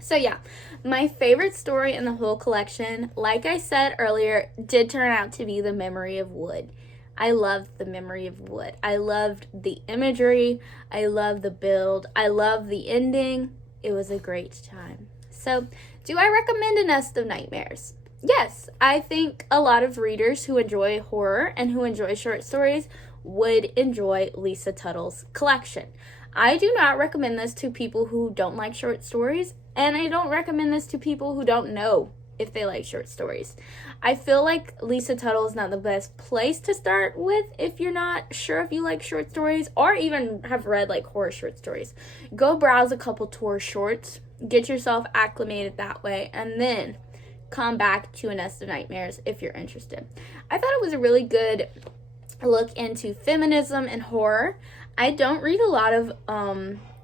So yeah, my favorite story in the whole collection, like I said earlier, did turn out to be The Memory of Wood. I loved The Memory of Wood. I loved the imagery. I loved the build. I loved the ending. It was a great time. So, do I recommend A Nest of Nightmares? Yes, I think a lot of readers who enjoy horror and who enjoy short stories would enjoy Lisa Tuttle's collection. I do not recommend this to people who don't like short stories, and I don't recommend this to people who don't know if they like short stories. I feel like Lisa Tuttle is not the best place to start with if you're not sure if you like short stories or even have read like horror short stories. Go browse a couple tour shorts, get yourself acclimated that way, and then come back to A Nest of Nightmares if you're interested. I thought it was a really good look into feminism and horror. I don't read a lot of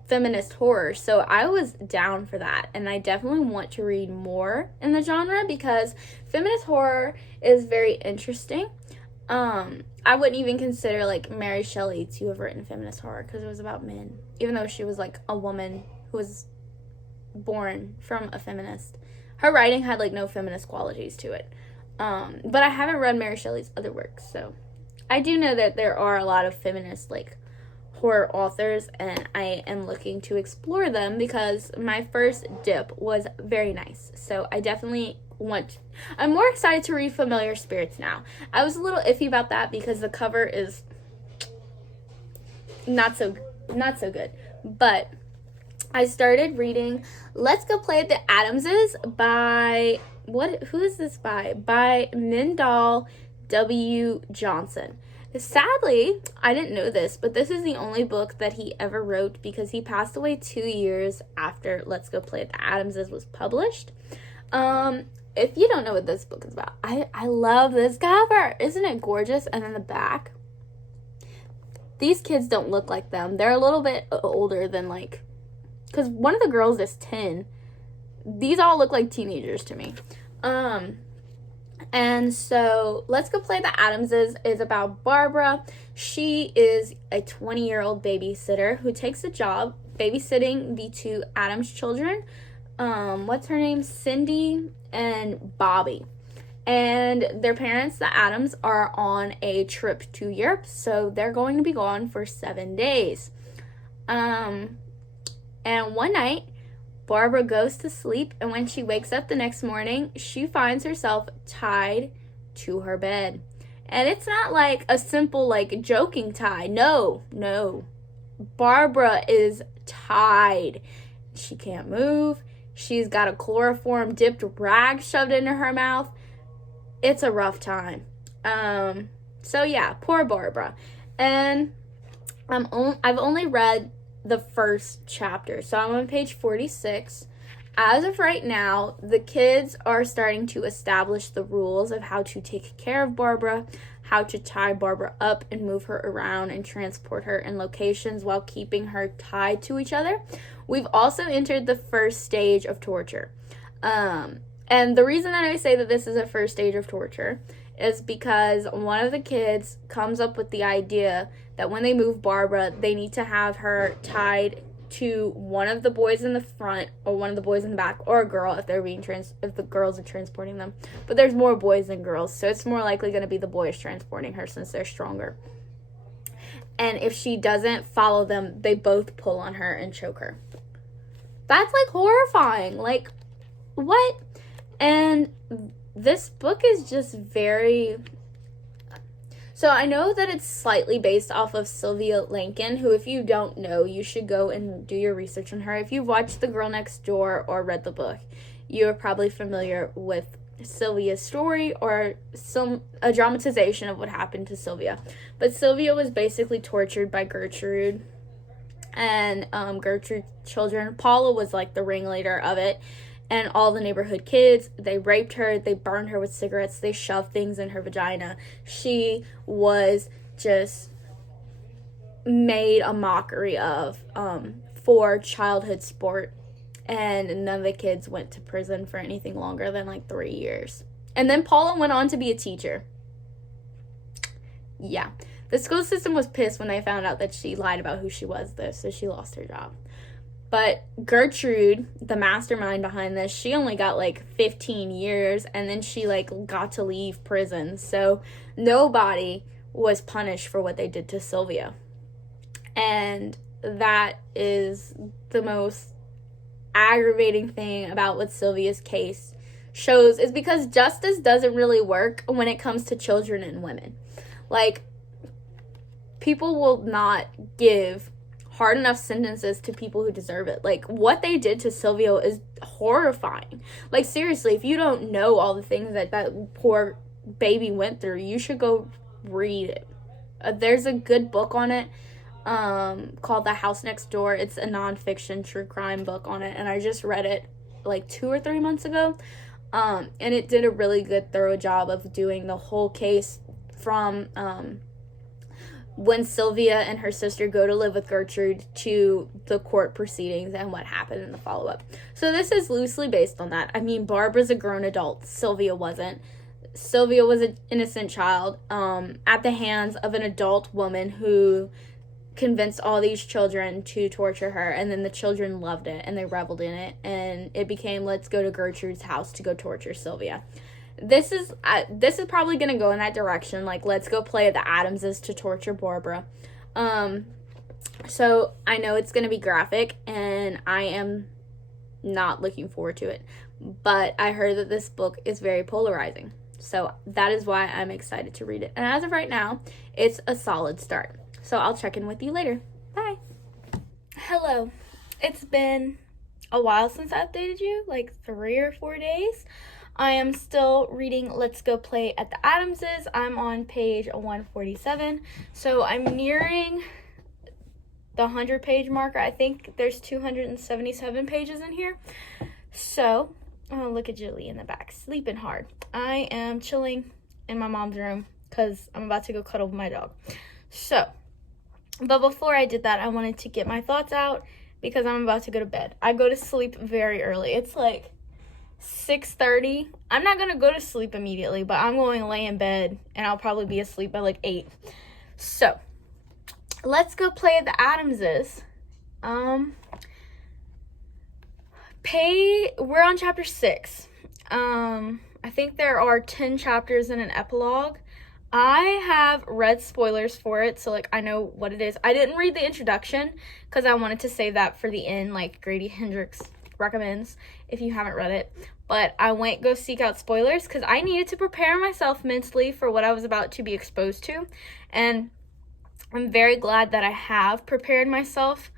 feminist horror, so I was down for that, and I definitely want to read more in the genre because feminist horror is very interesting. I wouldn't even consider like Mary Shelley to have written feminist horror because it was about men, even though she was like a woman who was born from a feminist. Her writing had like no feminist qualities to it. But I haven't read Mary Shelley's other works, so I do know that there are a lot of feminist like horror authors, and I am looking to explore them because my first dip was very nice. So I definitely I'm more excited to read Familiar Spirits now. I was a little iffy about that because the cover is not so good. But I started reading Let's Go Play at the Adamses by who is this by? By Mendel W. Johnson. Sadly, I didn't know this, but this is the only book that he ever wrote because he passed away 2 years after Let's Go Play at the Adamses was published. If you don't know what this book is about, I love this cover. Isn't it gorgeous? And then the back. These kids don't look like them. They're a little bit older than like, because one of the girls is 10. These all look like teenagers to me. And so Let's Go Play the Adamses is about Barbara. She is a 20-year-old babysitter who takes a job babysitting the 2 Adams children. What's her name? Cindy and Bobby. And their parents, the Adams, are on a trip to Europe, so they're going to be gone for 7 days. And one night, Barbara goes to sleep, and when she wakes up the next morning, she finds herself tied to her bed. And it's not like a simple, like, joking tie. No. Barbara is tied. She can't move. She's got a chloroform dipped rag shoved into her mouth. It's a rough time. So yeah, poor Barbara. And I've only read the first chapter, so I'm on page 46. As of right now, the kids are starting to establish the rules of how to take care of Barbara, how to tie Barbara up and move her around and transport her in locations while keeping her tied to each other. We've also entered the first stage of torture. And the reason that I say that this is a first stage of torture is because one of the kids comes up with the idea that when they move Barbara, they need to have her tied to one of the boys in the front or one of the boys in the back, or a girl if if the girls are transporting them. But there's more boys than girls, so it's more likely going to be the boys transporting her since they're stronger. And if she doesn't follow them, they both pull on her and choke her. That's like horrifying. Like, what? And this book is just very... So I know that it's slightly based off of Sylvia Lincoln, who, if you don't know, you should go and do your research on her. If you've watched The Girl Next Door or read the book, you're probably familiar with Sylvia's story or a dramatization of what happened to Sylvia. But Sylvia was basically tortured by Gertrude and Gertrude's children. Paula was like the ringleader of it. And all the neighborhood kids, they raped her, they burned her with cigarettes, they shoved things in her vagina. She was just made a mockery of for childhood sport. And none of the kids went to prison for anything longer than like 3 years. And then Paula went on to be a teacher. Yeah. The school system was pissed when they found out that she lied about who she was, though, so she lost her job. But Gertrude, the mastermind behind this, she only got like 15 years, and then she like got to leave prison. So nobody was punished for what they did to Sylvia. And that is the most aggravating thing about what Sylvia's case shows, is because justice doesn't really work when it comes to children and women. Like, people will not give hard enough sentences to people who deserve it. Like, what they did to Sylvia is horrifying. Like, seriously, if you don't know all the things that poor baby went through, you should go read it. There's a good book on it called The House Next Door. It's a nonfiction true crime book on it, and I just read it like 2 or 3 months ago. And it did a really good, thorough job of doing the whole case from when Sylvia and her sister go to live with Gertrude to the court proceedings and what happened in the follow-up. So this is loosely based on that. I mean, Barbara's a grown adult. Sylvia wasn't. Sylvia was an innocent child at the hands of an adult woman who convinced all these children to torture her, and then the children loved it and they reveled in it, and it became, let's go to Gertrude's house to go torture Sylvia. This is probably going to go in that direction. Like, let's go play at the Adamses to torture Barbara. So I know it's going to be graphic, and I am not looking forward to it. But I heard that this book is very polarizing. So that is why I'm excited to read it. And as of right now, it's a solid start. So I'll check in with you later. Bye. Hello. It's been a while since I updated you, like 3 or 4 days. I am still reading Let's Go Play at the Adamses. I'm on page 147. So I'm nearing the 100-page marker. I think there's 277 pages in here. So, oh, look at Julie in the back, sleeping hard. I am chilling in my mom's room because I'm about to go cuddle with my dog. So, but before I did that, I wanted to get my thoughts out because I'm about to go to bed. I go to sleep very early. It's like 6:30. I'm not gonna go to sleep immediately, but I'm going to lay in bed and I'll probably be asleep by like 8. So Let's Go Play at the Adamses. We're on chapter 6. I think there are 10 chapters in an epilogue. I have read spoilers for it, so like I know what it is. I didn't read the introduction because I wanted to save that for the end, like Grady Hendrix recommends if you haven't read it. But I went go seek out spoilers because I needed to prepare myself mentally for what I was about to be exposed to. And I'm very glad that I have prepared myself,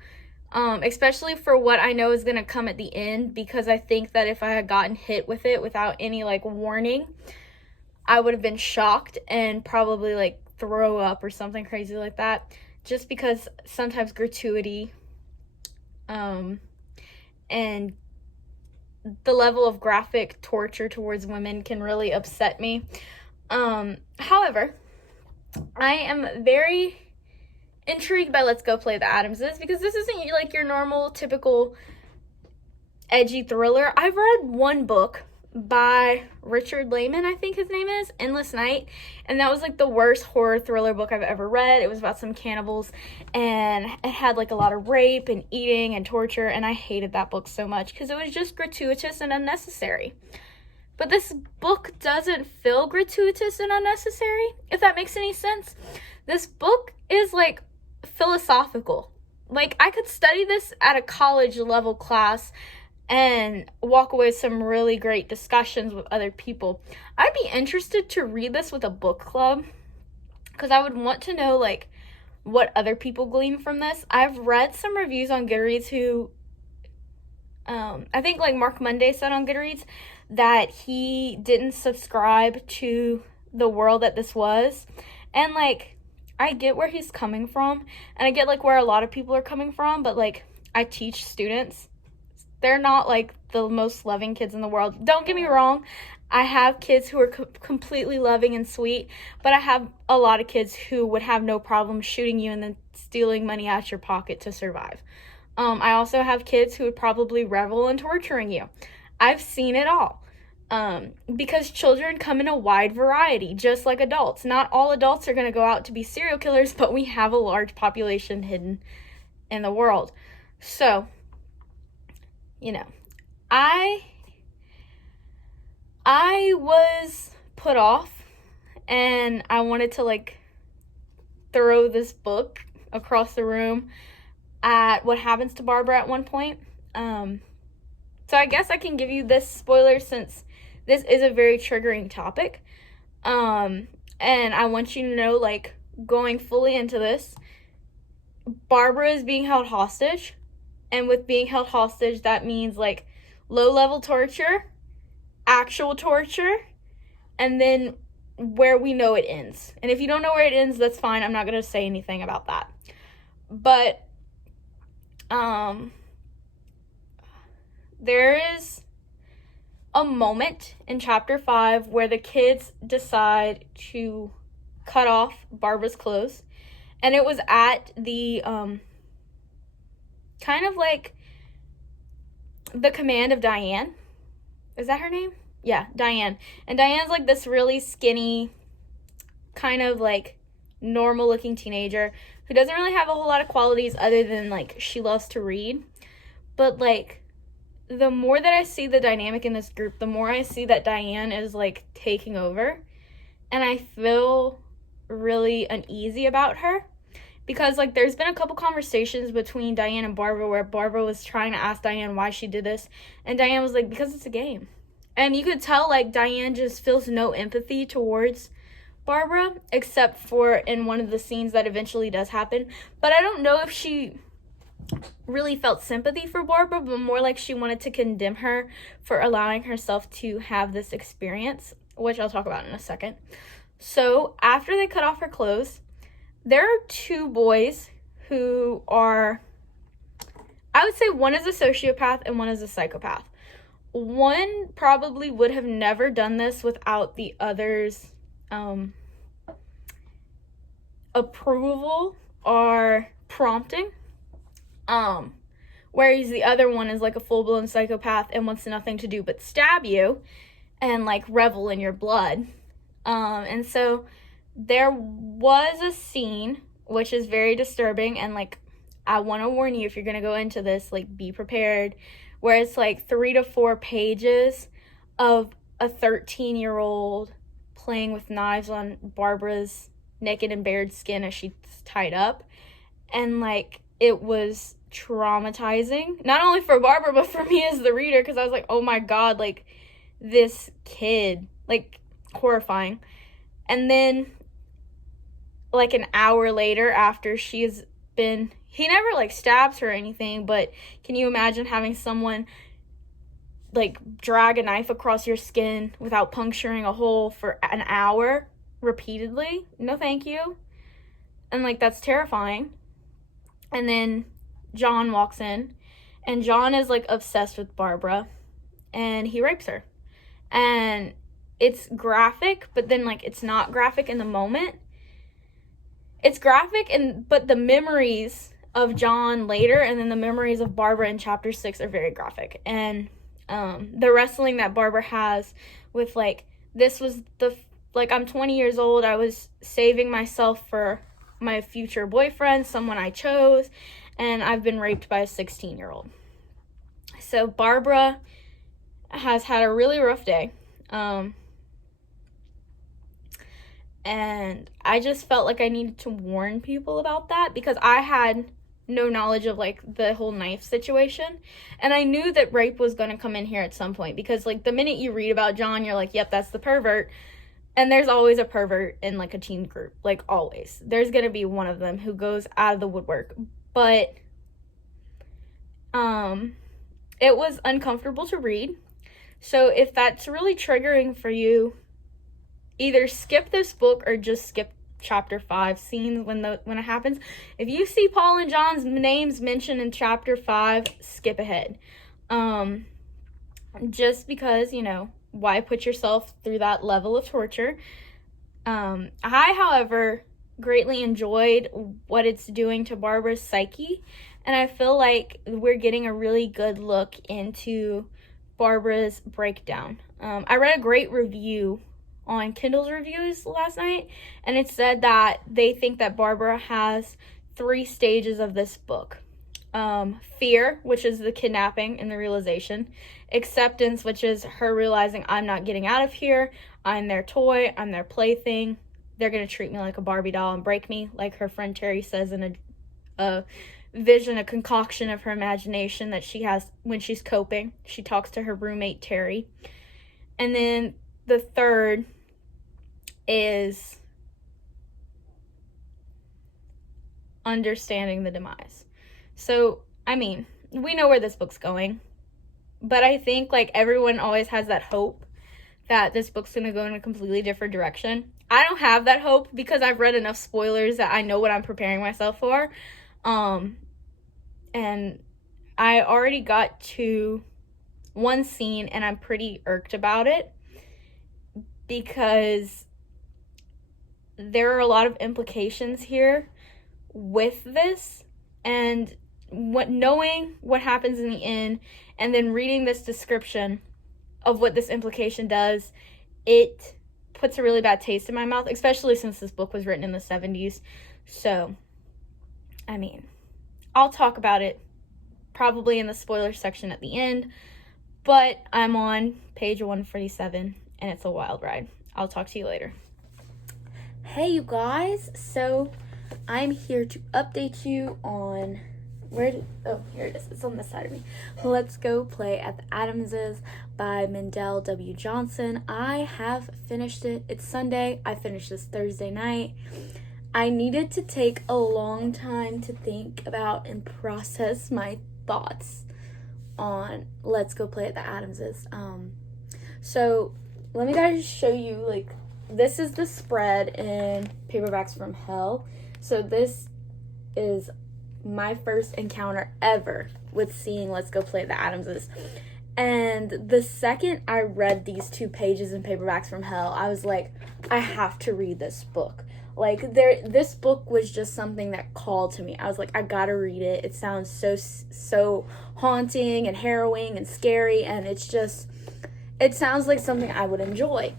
especially for what I know is going to come at the end, because I think that if I had gotten hit with it without any like warning, I would have been shocked and probably like throw up or something crazy like that, just because sometimes gratuity and the level of graphic torture towards women can really upset me. However, I am very intrigued by Let's Go Play the Addamses, because this isn't like your normal typical edgy thriller. I've read one book by Richard Lehman, I think his name is, Endless Night, and that was like the worst horror thriller book I've ever read. It was about some cannibals, and it had like a lot of rape and eating and torture, and I hated that book so much because it was just gratuitous and unnecessary. But this book doesn't feel gratuitous and unnecessary, if that makes any sense. This book is like philosophical. Like I could study this at a college level class and walk away with some really great discussions with other people. I'd be interested to read this with a book club because I would want to know like what other people glean from this. I've read some reviews on Goodreads who I think like Mark Monday said on Goodreads that he didn't subscribe to the world that this was, and like I get where he's coming from, and I get like where a lot of people are coming from, but like I teach students. They're not like the most loving kids in the world. Don't get me wrong. I have kids who are completely loving and sweet, but I have a lot of kids who would have no problem shooting you and then stealing money out your pocket to survive. I also have kids who would probably revel in torturing you. I've seen it all. Because children come in a wide variety, just like adults. Not all adults are going to go out to be serial killers, but we have a large population hidden in the world. So, you know, I was put off, and I wanted to like throw this book across the room at what happens to Barbara at one point. So I guess I can give you this spoiler since this is a very triggering topic. And I want you to know, like, going fully into this, Barbara is being held hostage. And with being held hostage, that means, like, low-level torture, actual torture, and then where we know it ends. And if you don't know where it ends, that's fine. I'm not going to say anything about that. But, there is a moment in chapter 5 where the kids decide to cut off Barbara's clothes, and it was at the kind of like the command of Diane. Is that her name? Yeah, Diane. And Diane's like this really skinny, kind of like normal looking teenager who doesn't really have a whole lot of qualities other than like she loves to read. But like the more that I see the dynamic in this group, the more I see that Diane is, like, taking over. And I feel really uneasy about her. Because, like, there's been a couple conversations between Diane and Barbara where Barbara was trying to ask Diane why she did this. And Diane was like, because it's a game. And you could tell, like, Diane just feels no empathy towards Barbara, except for in one of the scenes that eventually does happen. But I don't know if she really felt sympathy for Barbara, but more like she wanted to condemn her for allowing herself to have this experience, which I'll talk about in a second. So after they cut off her clothes, there are two boys who are, I would say one is a sociopath and one is a psychopath. One probably would have never done this without the other's approval or prompting. Whereas the other one is like a full-blown psychopath and wants nothing to do but stab you and like revel in your blood. And so there was a scene which is very disturbing, and like I want to warn you, if you're going to go into this, like be prepared, where it's like 3 to 4 pages of a 13-year-old playing with knives on Barbara's naked and bared skin as she's tied up. And, like, it was traumatizing. Not only for Barbara, but for me as the reader, because I was like, oh my God, like, this kid, like, horrifying. And then, like, an hour later, after she's been, he never, like, stabs her or anything, but can you imagine having someone, like, drag a knife across your skin without puncturing a hole for an hour repeatedly? No, thank you. And, like, that's terrifying. And then John walks in, and John is, like, obsessed with Barbara, and he rapes her. And it's graphic, but then, like, it's not graphic in the moment. It's graphic, but the memories of John later and then the memories of Barbara in chapter 6 are very graphic. And the wrestling that Barbara has with, like, this was I'm 20 years old, I was saving myself for my future boyfriend, someone I chose, and I've been raped by a 16-year-old. So Barbara has had a really rough day. And I just felt like I needed to warn people about that because I had no knowledge of, like, the whole knife situation. And I knew that rape was going to come in here at some point because, like, the minute you read about John, you're like, yep, that's the pervert. And there's always a pervert in, like, a teen group. Like, always. There's going to be one of them who goes out of the woodwork. But it was uncomfortable to read. So if that's really triggering for you, either skip this book or just skip chapter 5 scenes when it happens. If you see Paul and John's names mentioned in chapter 5, skip ahead. Just because, you know, why put yourself through that level of torture? I, however, greatly enjoyed what it's doing to Barbara's psyche, and I feel like we're getting a really good look into Barbara's breakdown. I read a great review on Kindle's reviews last night, and it said that they think that Barbara has 3 stages of this book. Fear, which is the kidnapping and the realization. Acceptance, which is her realizing, I'm not getting out of here. I'm their toy. I'm their plaything. They're going to treat me like a Barbie doll and break me, like her friend Terry says in a vision, a concoction of her imagination that she has when she's coping. She talks to her roommate, Terry. And then the third is understanding the demise. So, I mean, we know where this book's going, but I think, like, everyone always has that hope that this book's going to go in a completely different direction. I don't have that hope because I've read enough spoilers that I know what I'm preparing myself for. And I already got to one scene and I'm pretty irked about it because there are a lot of implications here with this, and knowing what happens in the end and then reading this description of what this implication does, it puts a really bad taste in my mouth, especially since this book was written in the 70s. So, I mean, I'll talk about it probably in the spoiler section at the end, but I'm on page 147 and it's a wild ride. I'll talk to you later. Hey, you guys. So, I'm here to update you on here it is. It's on this side of me. Let's Go Play at the Adamses by Mendel W. Johnson. I have finished it. It's Sunday. I finished this Thursday night. I needed to take a long time to think about and process my thoughts on Let's Go Play at the Adamses. So let me guys show you, like, this is the spread in Paperbacks from Hell. So this is my first encounter ever with seeing Let's Go Play at the Adamses. And the second I read these 2 pages in Paperbacks from Hell, I was like, I have to read this book. Like, this book was just something that called to me. I was like, I gotta read it. It sounds so haunting and harrowing and scary, and it sounds like something I would enjoy.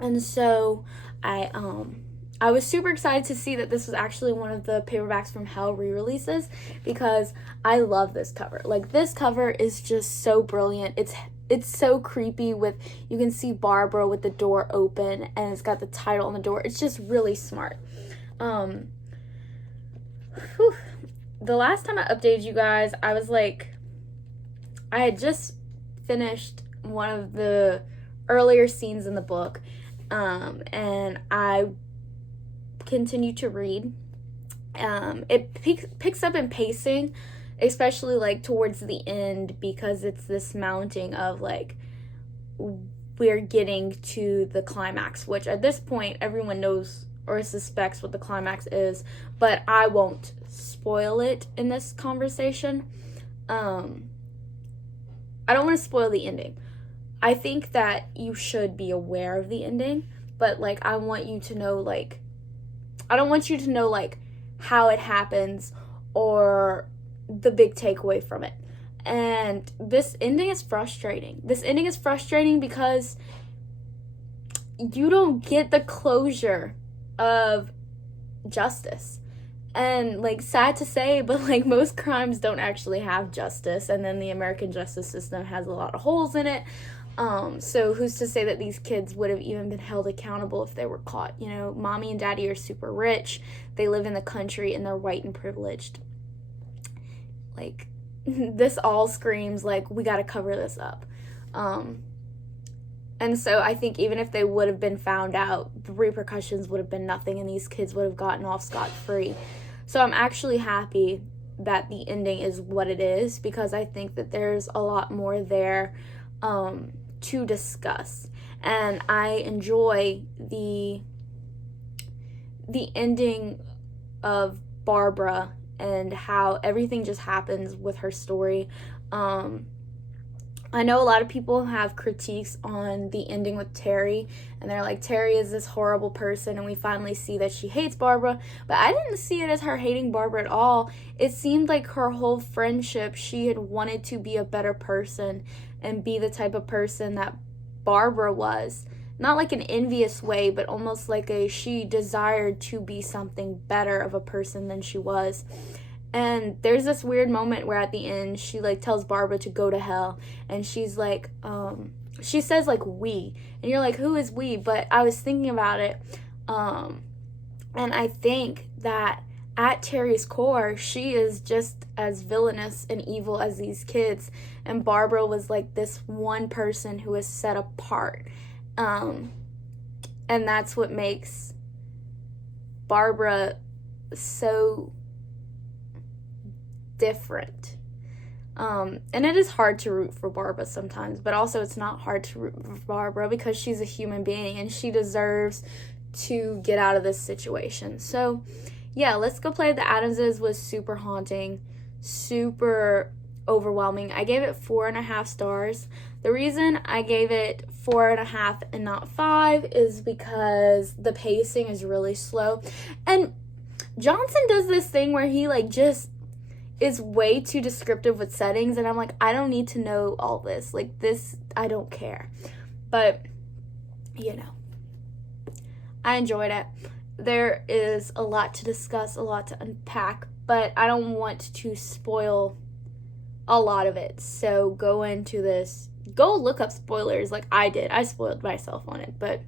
And so I was super excited to see that this was actually one of the Paperbacks from Hell re-releases because I love this cover. Like, this cover is just so brilliant. it's so creepy with, you can see Barbara with the door open and it's got the title on the door. It's just really smart. The last time I updated you guys, I had just finished one of the earlier scenes in the book, and I continued to read. It picks up in pacing, especially like towards the end, because it's this mounting of like, we're getting to the climax, which at this point everyone knows or suspects what the climax is, but I won't spoil it in this conversation. I don't want to spoil the ending. I think that you should be aware of the ending, but like, I want you to know, like, I don't want you to know like how it happens or the big takeaway from it. And this ending is frustrating. This ending is frustrating because you don't get the closure of justice. And like, sad to say, but like, most crimes don't actually have justice, and then the American justice system has a lot of holes in it. So who's to say that these kids would have even been held accountable if they were caught? You know, mommy and daddy are super rich, they live in the country, and they're white and privileged. Like, this all screams like, we got to cover this up. And so I think even if they would have been found out, the repercussions would have been nothing, and these kids would have gotten off scot-free. So I'm actually happy that the ending is what it is, because I think that there's a lot more there to discuss. And I enjoy the ending of Barbara and how everything just happens with her story. I know a lot of people have critiques on the ending with Terry, and they're like, Terry is this horrible person, and we finally see that she hates Barbara. But I didn't see it as her hating Barbara at all. It seemed like her whole friendship, she had wanted to be a better person and be the type of person that Barbara was. Not like an envious way, but almost like she desired to be something better of a person than she was. And there's this weird moment where at the end, she like tells Barbara to go to hell. And she's like, she says like, we. And you're like, who is we? But I was thinking about it. And I think that at Terry's core, she is just as villainous and evil as these kids. And Barbara was like this one person who was set apart. And that's what makes Barbara so different. And it is hard to root for Barbara sometimes, but also it's not hard to root for Barbara because she's a human being and she deserves to get out of this situation. So yeah, Let's Go Play the Adamses was super haunting, super overwhelming. I gave it 4.5 stars. The reason I gave it 4.5 and not 5 is because the pacing is really slow. And Johnson does this thing where he like just is way too descriptive with settings, and I'm like, I don't need to know all this. Like, this, I don't care. But, you know, I enjoyed it. There is a lot to discuss, a lot to unpack, but I don't want to spoil a lot of it. So go into this, go look up spoilers like I did. I spoiled myself on it, but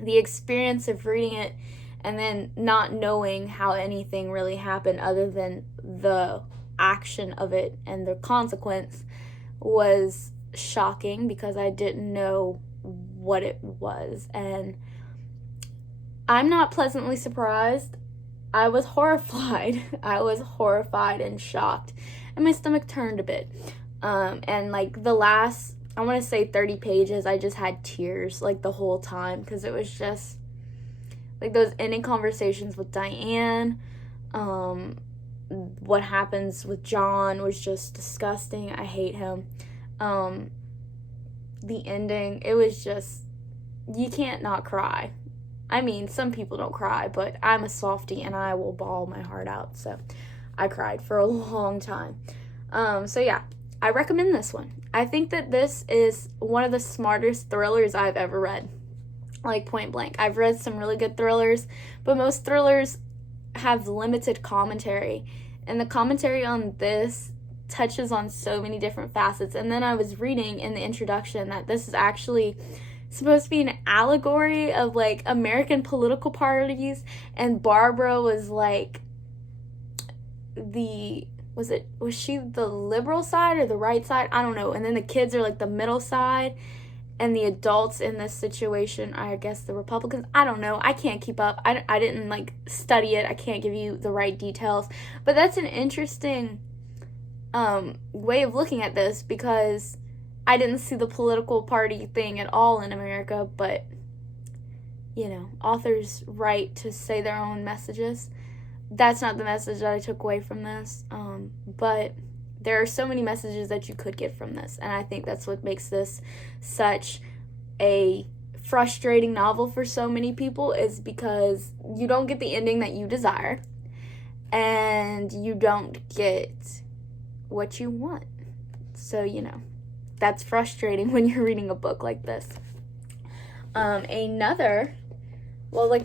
the experience of reading it and then not knowing how anything really happened other than the action of it and the consequence was shocking because I didn't know what it was. And I'm not pleasantly surprised. I was horrified. I was horrified and shocked. And my stomach turned a bit. And like the last, I want to say 30 pages, I just had tears like the whole time because it was just like those ending conversations with Diane. What happens with John was just disgusting. I hate him. The ending, it was just, you can't not cry. I mean, some people don't cry, but I'm a softie and I will bawl my heart out. So I cried for a long time. So yeah, I recommend this one. I think that this is one of the smartest thrillers I've ever read. Like, point blank. I've read some really good thrillers, but most thrillers have limited commentary. And the commentary on this touches on so many different facets. And then I was reading in the introduction that this is actually supposed to be an allegory of like American political parties, and Barbara was like was she the liberal side or the right side? I don't know. And then the kids are like the middle side, and the adults in this situation, I guess the Republicans. I don't know. I can't keep up. I didn't like study it. I can't give you the right details. But that's an interesting way of looking at this, because I didn't see the political party thing at all in America. But, you know, authors write to say their own messages. That's not the message that I took away from this. But there are so many messages that you could get from this. And I think that's what makes this such a frustrating novel for so many people, is because you don't get the ending that you desire. And you don't get what you want. So, you know, that's frustrating when you're reading a book like this.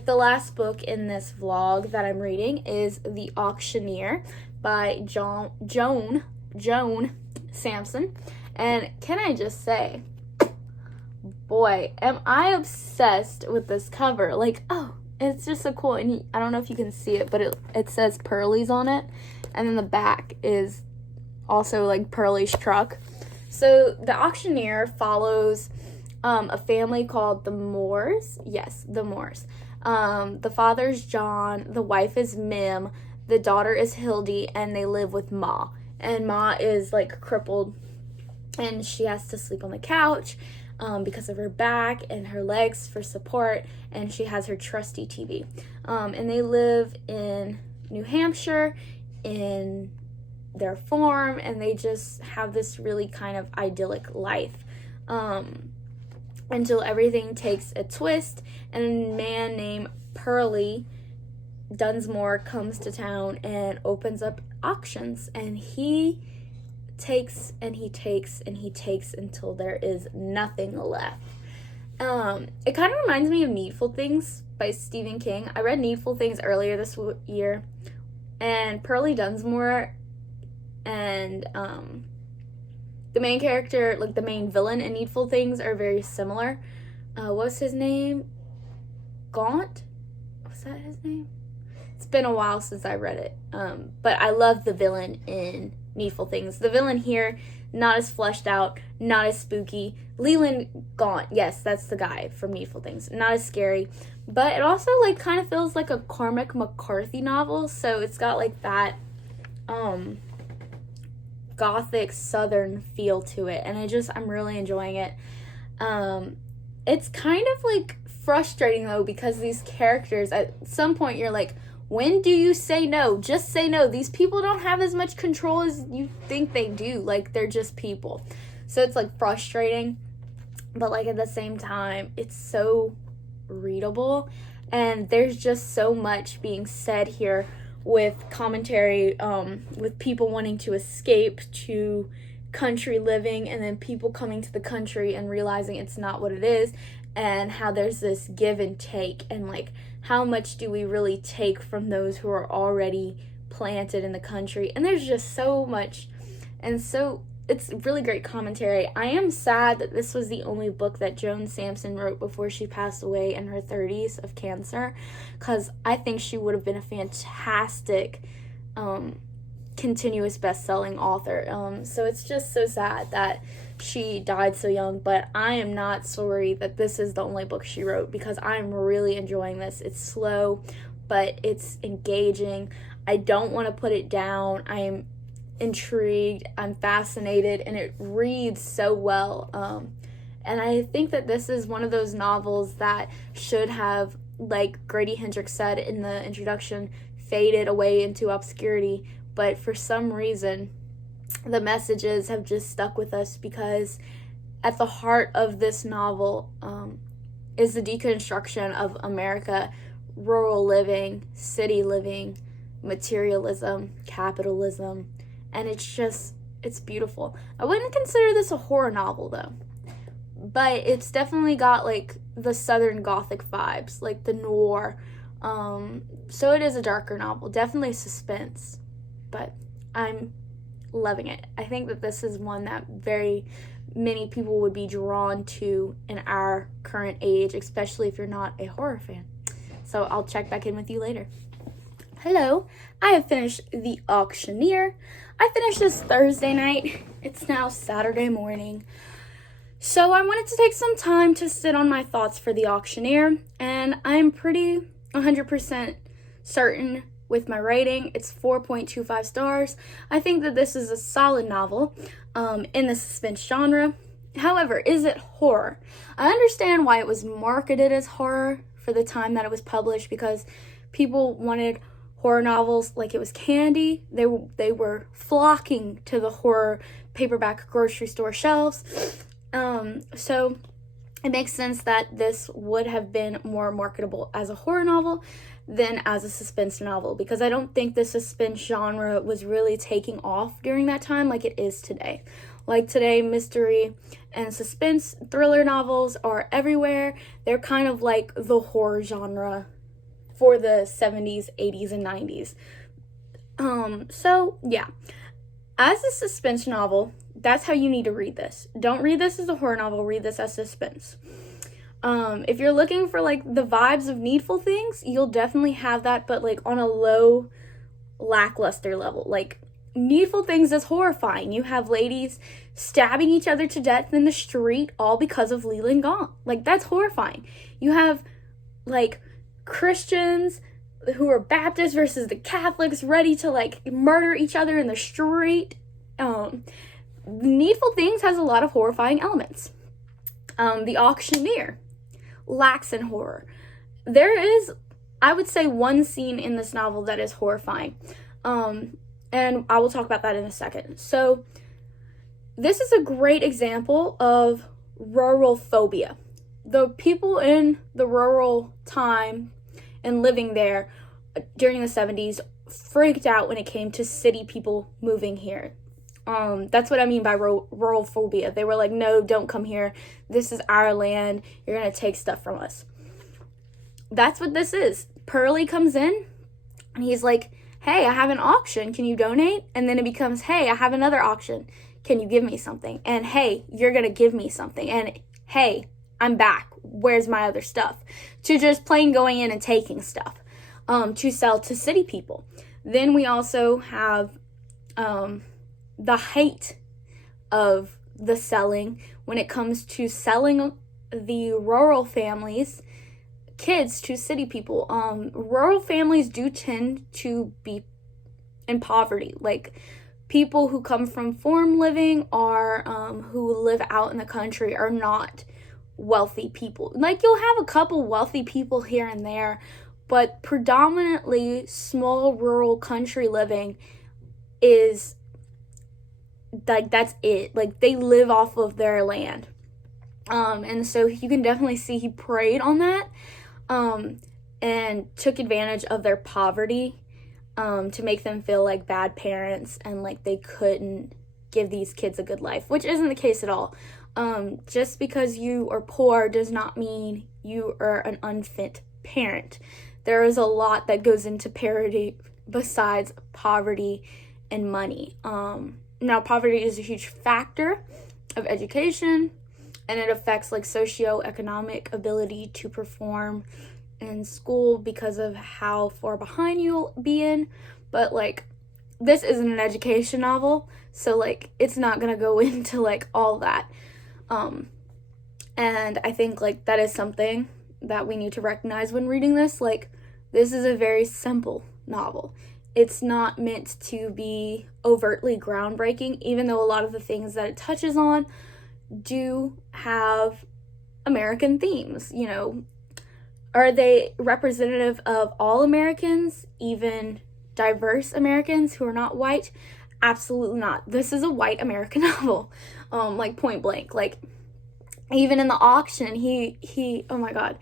The last book in this vlog that I'm reading is The Auctioneer by Joan Sampson. And can I just say, boy, am I obsessed with this cover. Like, oh, it's just so cool. And I don't know if you can see it, but it says Pearlie's on it. And then the back is also like Pearlie's truck. So The Auctioneer follows a family called the Moores. Yes, the Moores. The father's John, the wife is Mim, the daughter is Hildy, and they live with Ma. And Ma is like crippled, and she has to sleep on the couch because of her back and her legs for support, and she has her trusty TV. And they live in New Hampshire in their farm, and they just have this really kind of idyllic life. Until everything takes a twist, and a man named Pearlie Dunsmore comes to town and opens up auctions, and he takes and he takes and he takes until there is nothing left. It kind of reminds me of Needful Things by Stephen King. I read Needful Things earlier this year, and Pearlie Dunsmore and the main character, like the main villain in Needful Things, are very similar. What's his name? Gaunt? Was that his name? It's been a while since I read it. But I love the villain in Needful Things. The villain here, not as fleshed out, not as spooky. Leland Gaunt, yes, that's the guy from Needful Things. Not as scary. But it also like kind of feels like a Cormac McCarthy novel. So it's got like that gothic southern feel to it, and I'm really enjoying it. It's kind of like frustrating though, because these characters, at some point you're like, when do you say no? Just say no. These people don't have as much control as you think they do. Like, they're just people. So it's like frustrating, but like at the same time it's so readable, and there's just so much being said here with commentary, with people wanting to escape to country living, and then people coming to the country and realizing it's not what it is, and how there's this give and take, and like how much do we really take from those who are already planted in the country. And there's just so much, and so it's really great commentary. I am sad that this was the only book that Joan Sampson wrote before she passed away in her 30s of cancer, because I think she would have been a fantastic continuous best-selling author. So it's just so sad that she died so young, but I am not sorry that this is the only book she wrote, because I'm really enjoying this. It's slow, but it's engaging. I don't want to put it down. I am intrigued, I'm fascinated, and it reads so well. And I think that this is one of those novels that should have, like Grady Hendrix said in the introduction, faded away into obscurity, but for some reason the messages have just stuck with us, because at the heart of this novel is the deconstruction of America, rural living, city living, materialism, capitalism. And it's beautiful. I wouldn't consider this a horror novel though, but it's definitely got like the Southern Gothic vibes, like the noir. So it is a darker novel, definitely suspense, but I'm loving it. I think that this is one that very many people would be drawn to in our current age, especially if you're not a horror fan. So I'll check back in with you later. Hello, I have finished The Auctioneer. I finished this Thursday night. It's now Saturday morning. So I wanted to take some time to sit on my thoughts for The Auctioneer, and I'm pretty 100% certain with my rating. It's 4.25 stars. I think that this is a solid novel in the suspense genre. However, is it horror? I understand why it was marketed as horror for the time that it was published, because people wanted horror novels like it was candy. They were flocking to the horror paperback grocery store shelves. So it makes sense that this would have been more marketable as a horror novel than as a suspense novel, because I don't think the suspense genre was really taking off during that time like it is today. Like today, mystery and suspense thriller novels are everywhere. They're kind of like the horror genre for the 70s, 80s, and 90s. So yeah, as a suspense novel, that's how you need to read this. Don't read this as a horror novel, read this as suspense. If you're looking for like the vibes of Needful Things, you'll definitely have that, but like on a low, lackluster level. Like Needful Things is horrifying. You have ladies stabbing each other to death in the street, all because of Leland Gaunt. Like, that's horrifying. You have like Christians who are Baptists versus the Catholics ready to like murder each other in the street. Needful Things has a lot of horrifying elements. The Auctioneer lacks in horror. There is, I would say, one scene in this novel that is horrifying. And I will talk about that in a second. So this is a great example of rural phobia. The people in the rural time and living there during the 70s freaked out when it came to city people moving here. That's what I mean by rural phobia. They were like, no, don't come here. This is our land. You're going to take stuff from us. That's what this is. Pearlie comes in and he's like, hey, I have an auction. Can you donate? And then it becomes, hey, I have another auction. Can you give me something? And hey, you're going to give me something. And hey, I'm back. Where's my other stuff? To just plain going in and taking stuff to sell to city people. Then we also have the height of the selling when it comes to selling the rural families kids to city people. Rural families do tend to be in poverty. Like people who come from farm living or who live out in the country are not wealthy people. Like you'll have a couple wealthy people here and there, but predominantly small rural country living is like that's it. Like they live off of their land. And so you can definitely see he preyed on that. And took advantage of their poverty to make them feel like bad parents and like they couldn't give these kids a good life, which isn't the case at all. Just because you are poor does not mean you are an unfit parent. There is a lot that goes into parity besides poverty and money. Now, poverty is a huge factor of education, and it affects like socioeconomic ability to perform in school because of how far behind you'll be in. But like this isn't an education novel, so like it's not gonna go into like all that. And I think like that is something that we need to recognize when reading this. Like this is a very simple novel. It's not meant to be overtly groundbreaking, even though a lot of the things that it touches on do have American themes. You know, are they representative of all Americans, even diverse Americans who are not white? Absolutely not. This is a white American novel, like point blank. Like even in the auction, he oh my god,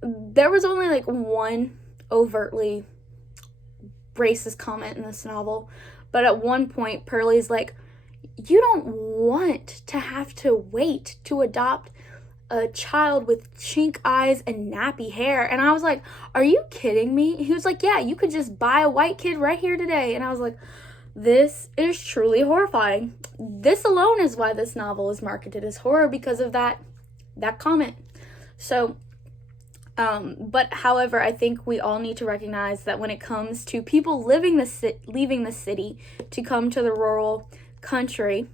there was only like one overtly racist comment in this novel, but at one point Pearlie's like, you don't want to have to wait to adopt a child with chink eyes and nappy hair. And I was like, are you kidding me? He was like, yeah, you could just buy a white kid right here today. And I was like, This is truly horrifying. This alone is why this novel is marketed as horror, because of that comment. So, but however, I think we all need to recognize that when it comes to people leaving the city to come to the rural country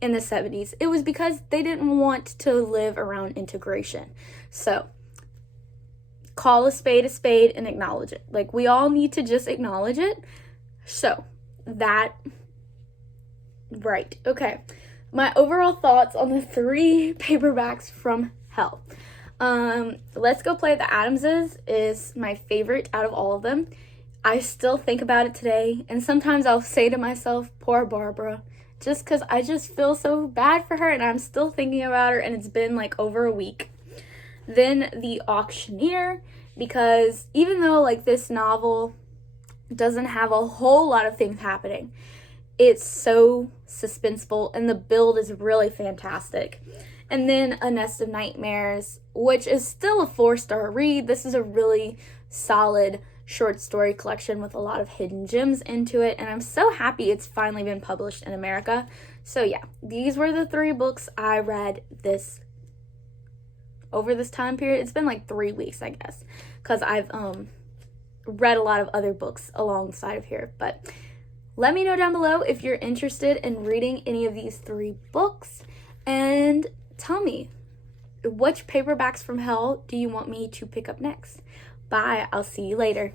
in the 70s, it was because they didn't want to live around integration. So, call a spade and acknowledge it. Like, we all need to just acknowledge it. So, right. Okay. My overall thoughts on the 3 paperbacks from hell. Let's Go Play the Adamses is my favorite out of all of them. I still think about it today, and sometimes I'll say to myself, poor Barbara, just because I just feel so bad for her, and I'm still thinking about her, and it's been like over a week. Then The Auctioneer, because even though like this novel doesn't have a whole lot of things happening, it's so suspenseful, and the build is really fantastic. And then A Nest of Nightmares, which is still a 4-star read. This is a really solid short story collection with a lot of hidden gems into it, and I'm so happy it's finally been published in America. So yeah, these were the 3 books I read over this time period. It's been like 3 weeks, I guess, because I've read a lot of other books alongside of here. But let me know down below if you're interested in reading any of these 3 books, and tell me, which paperbacks from hell do you want me to pick up next? Bye, I'll see you later.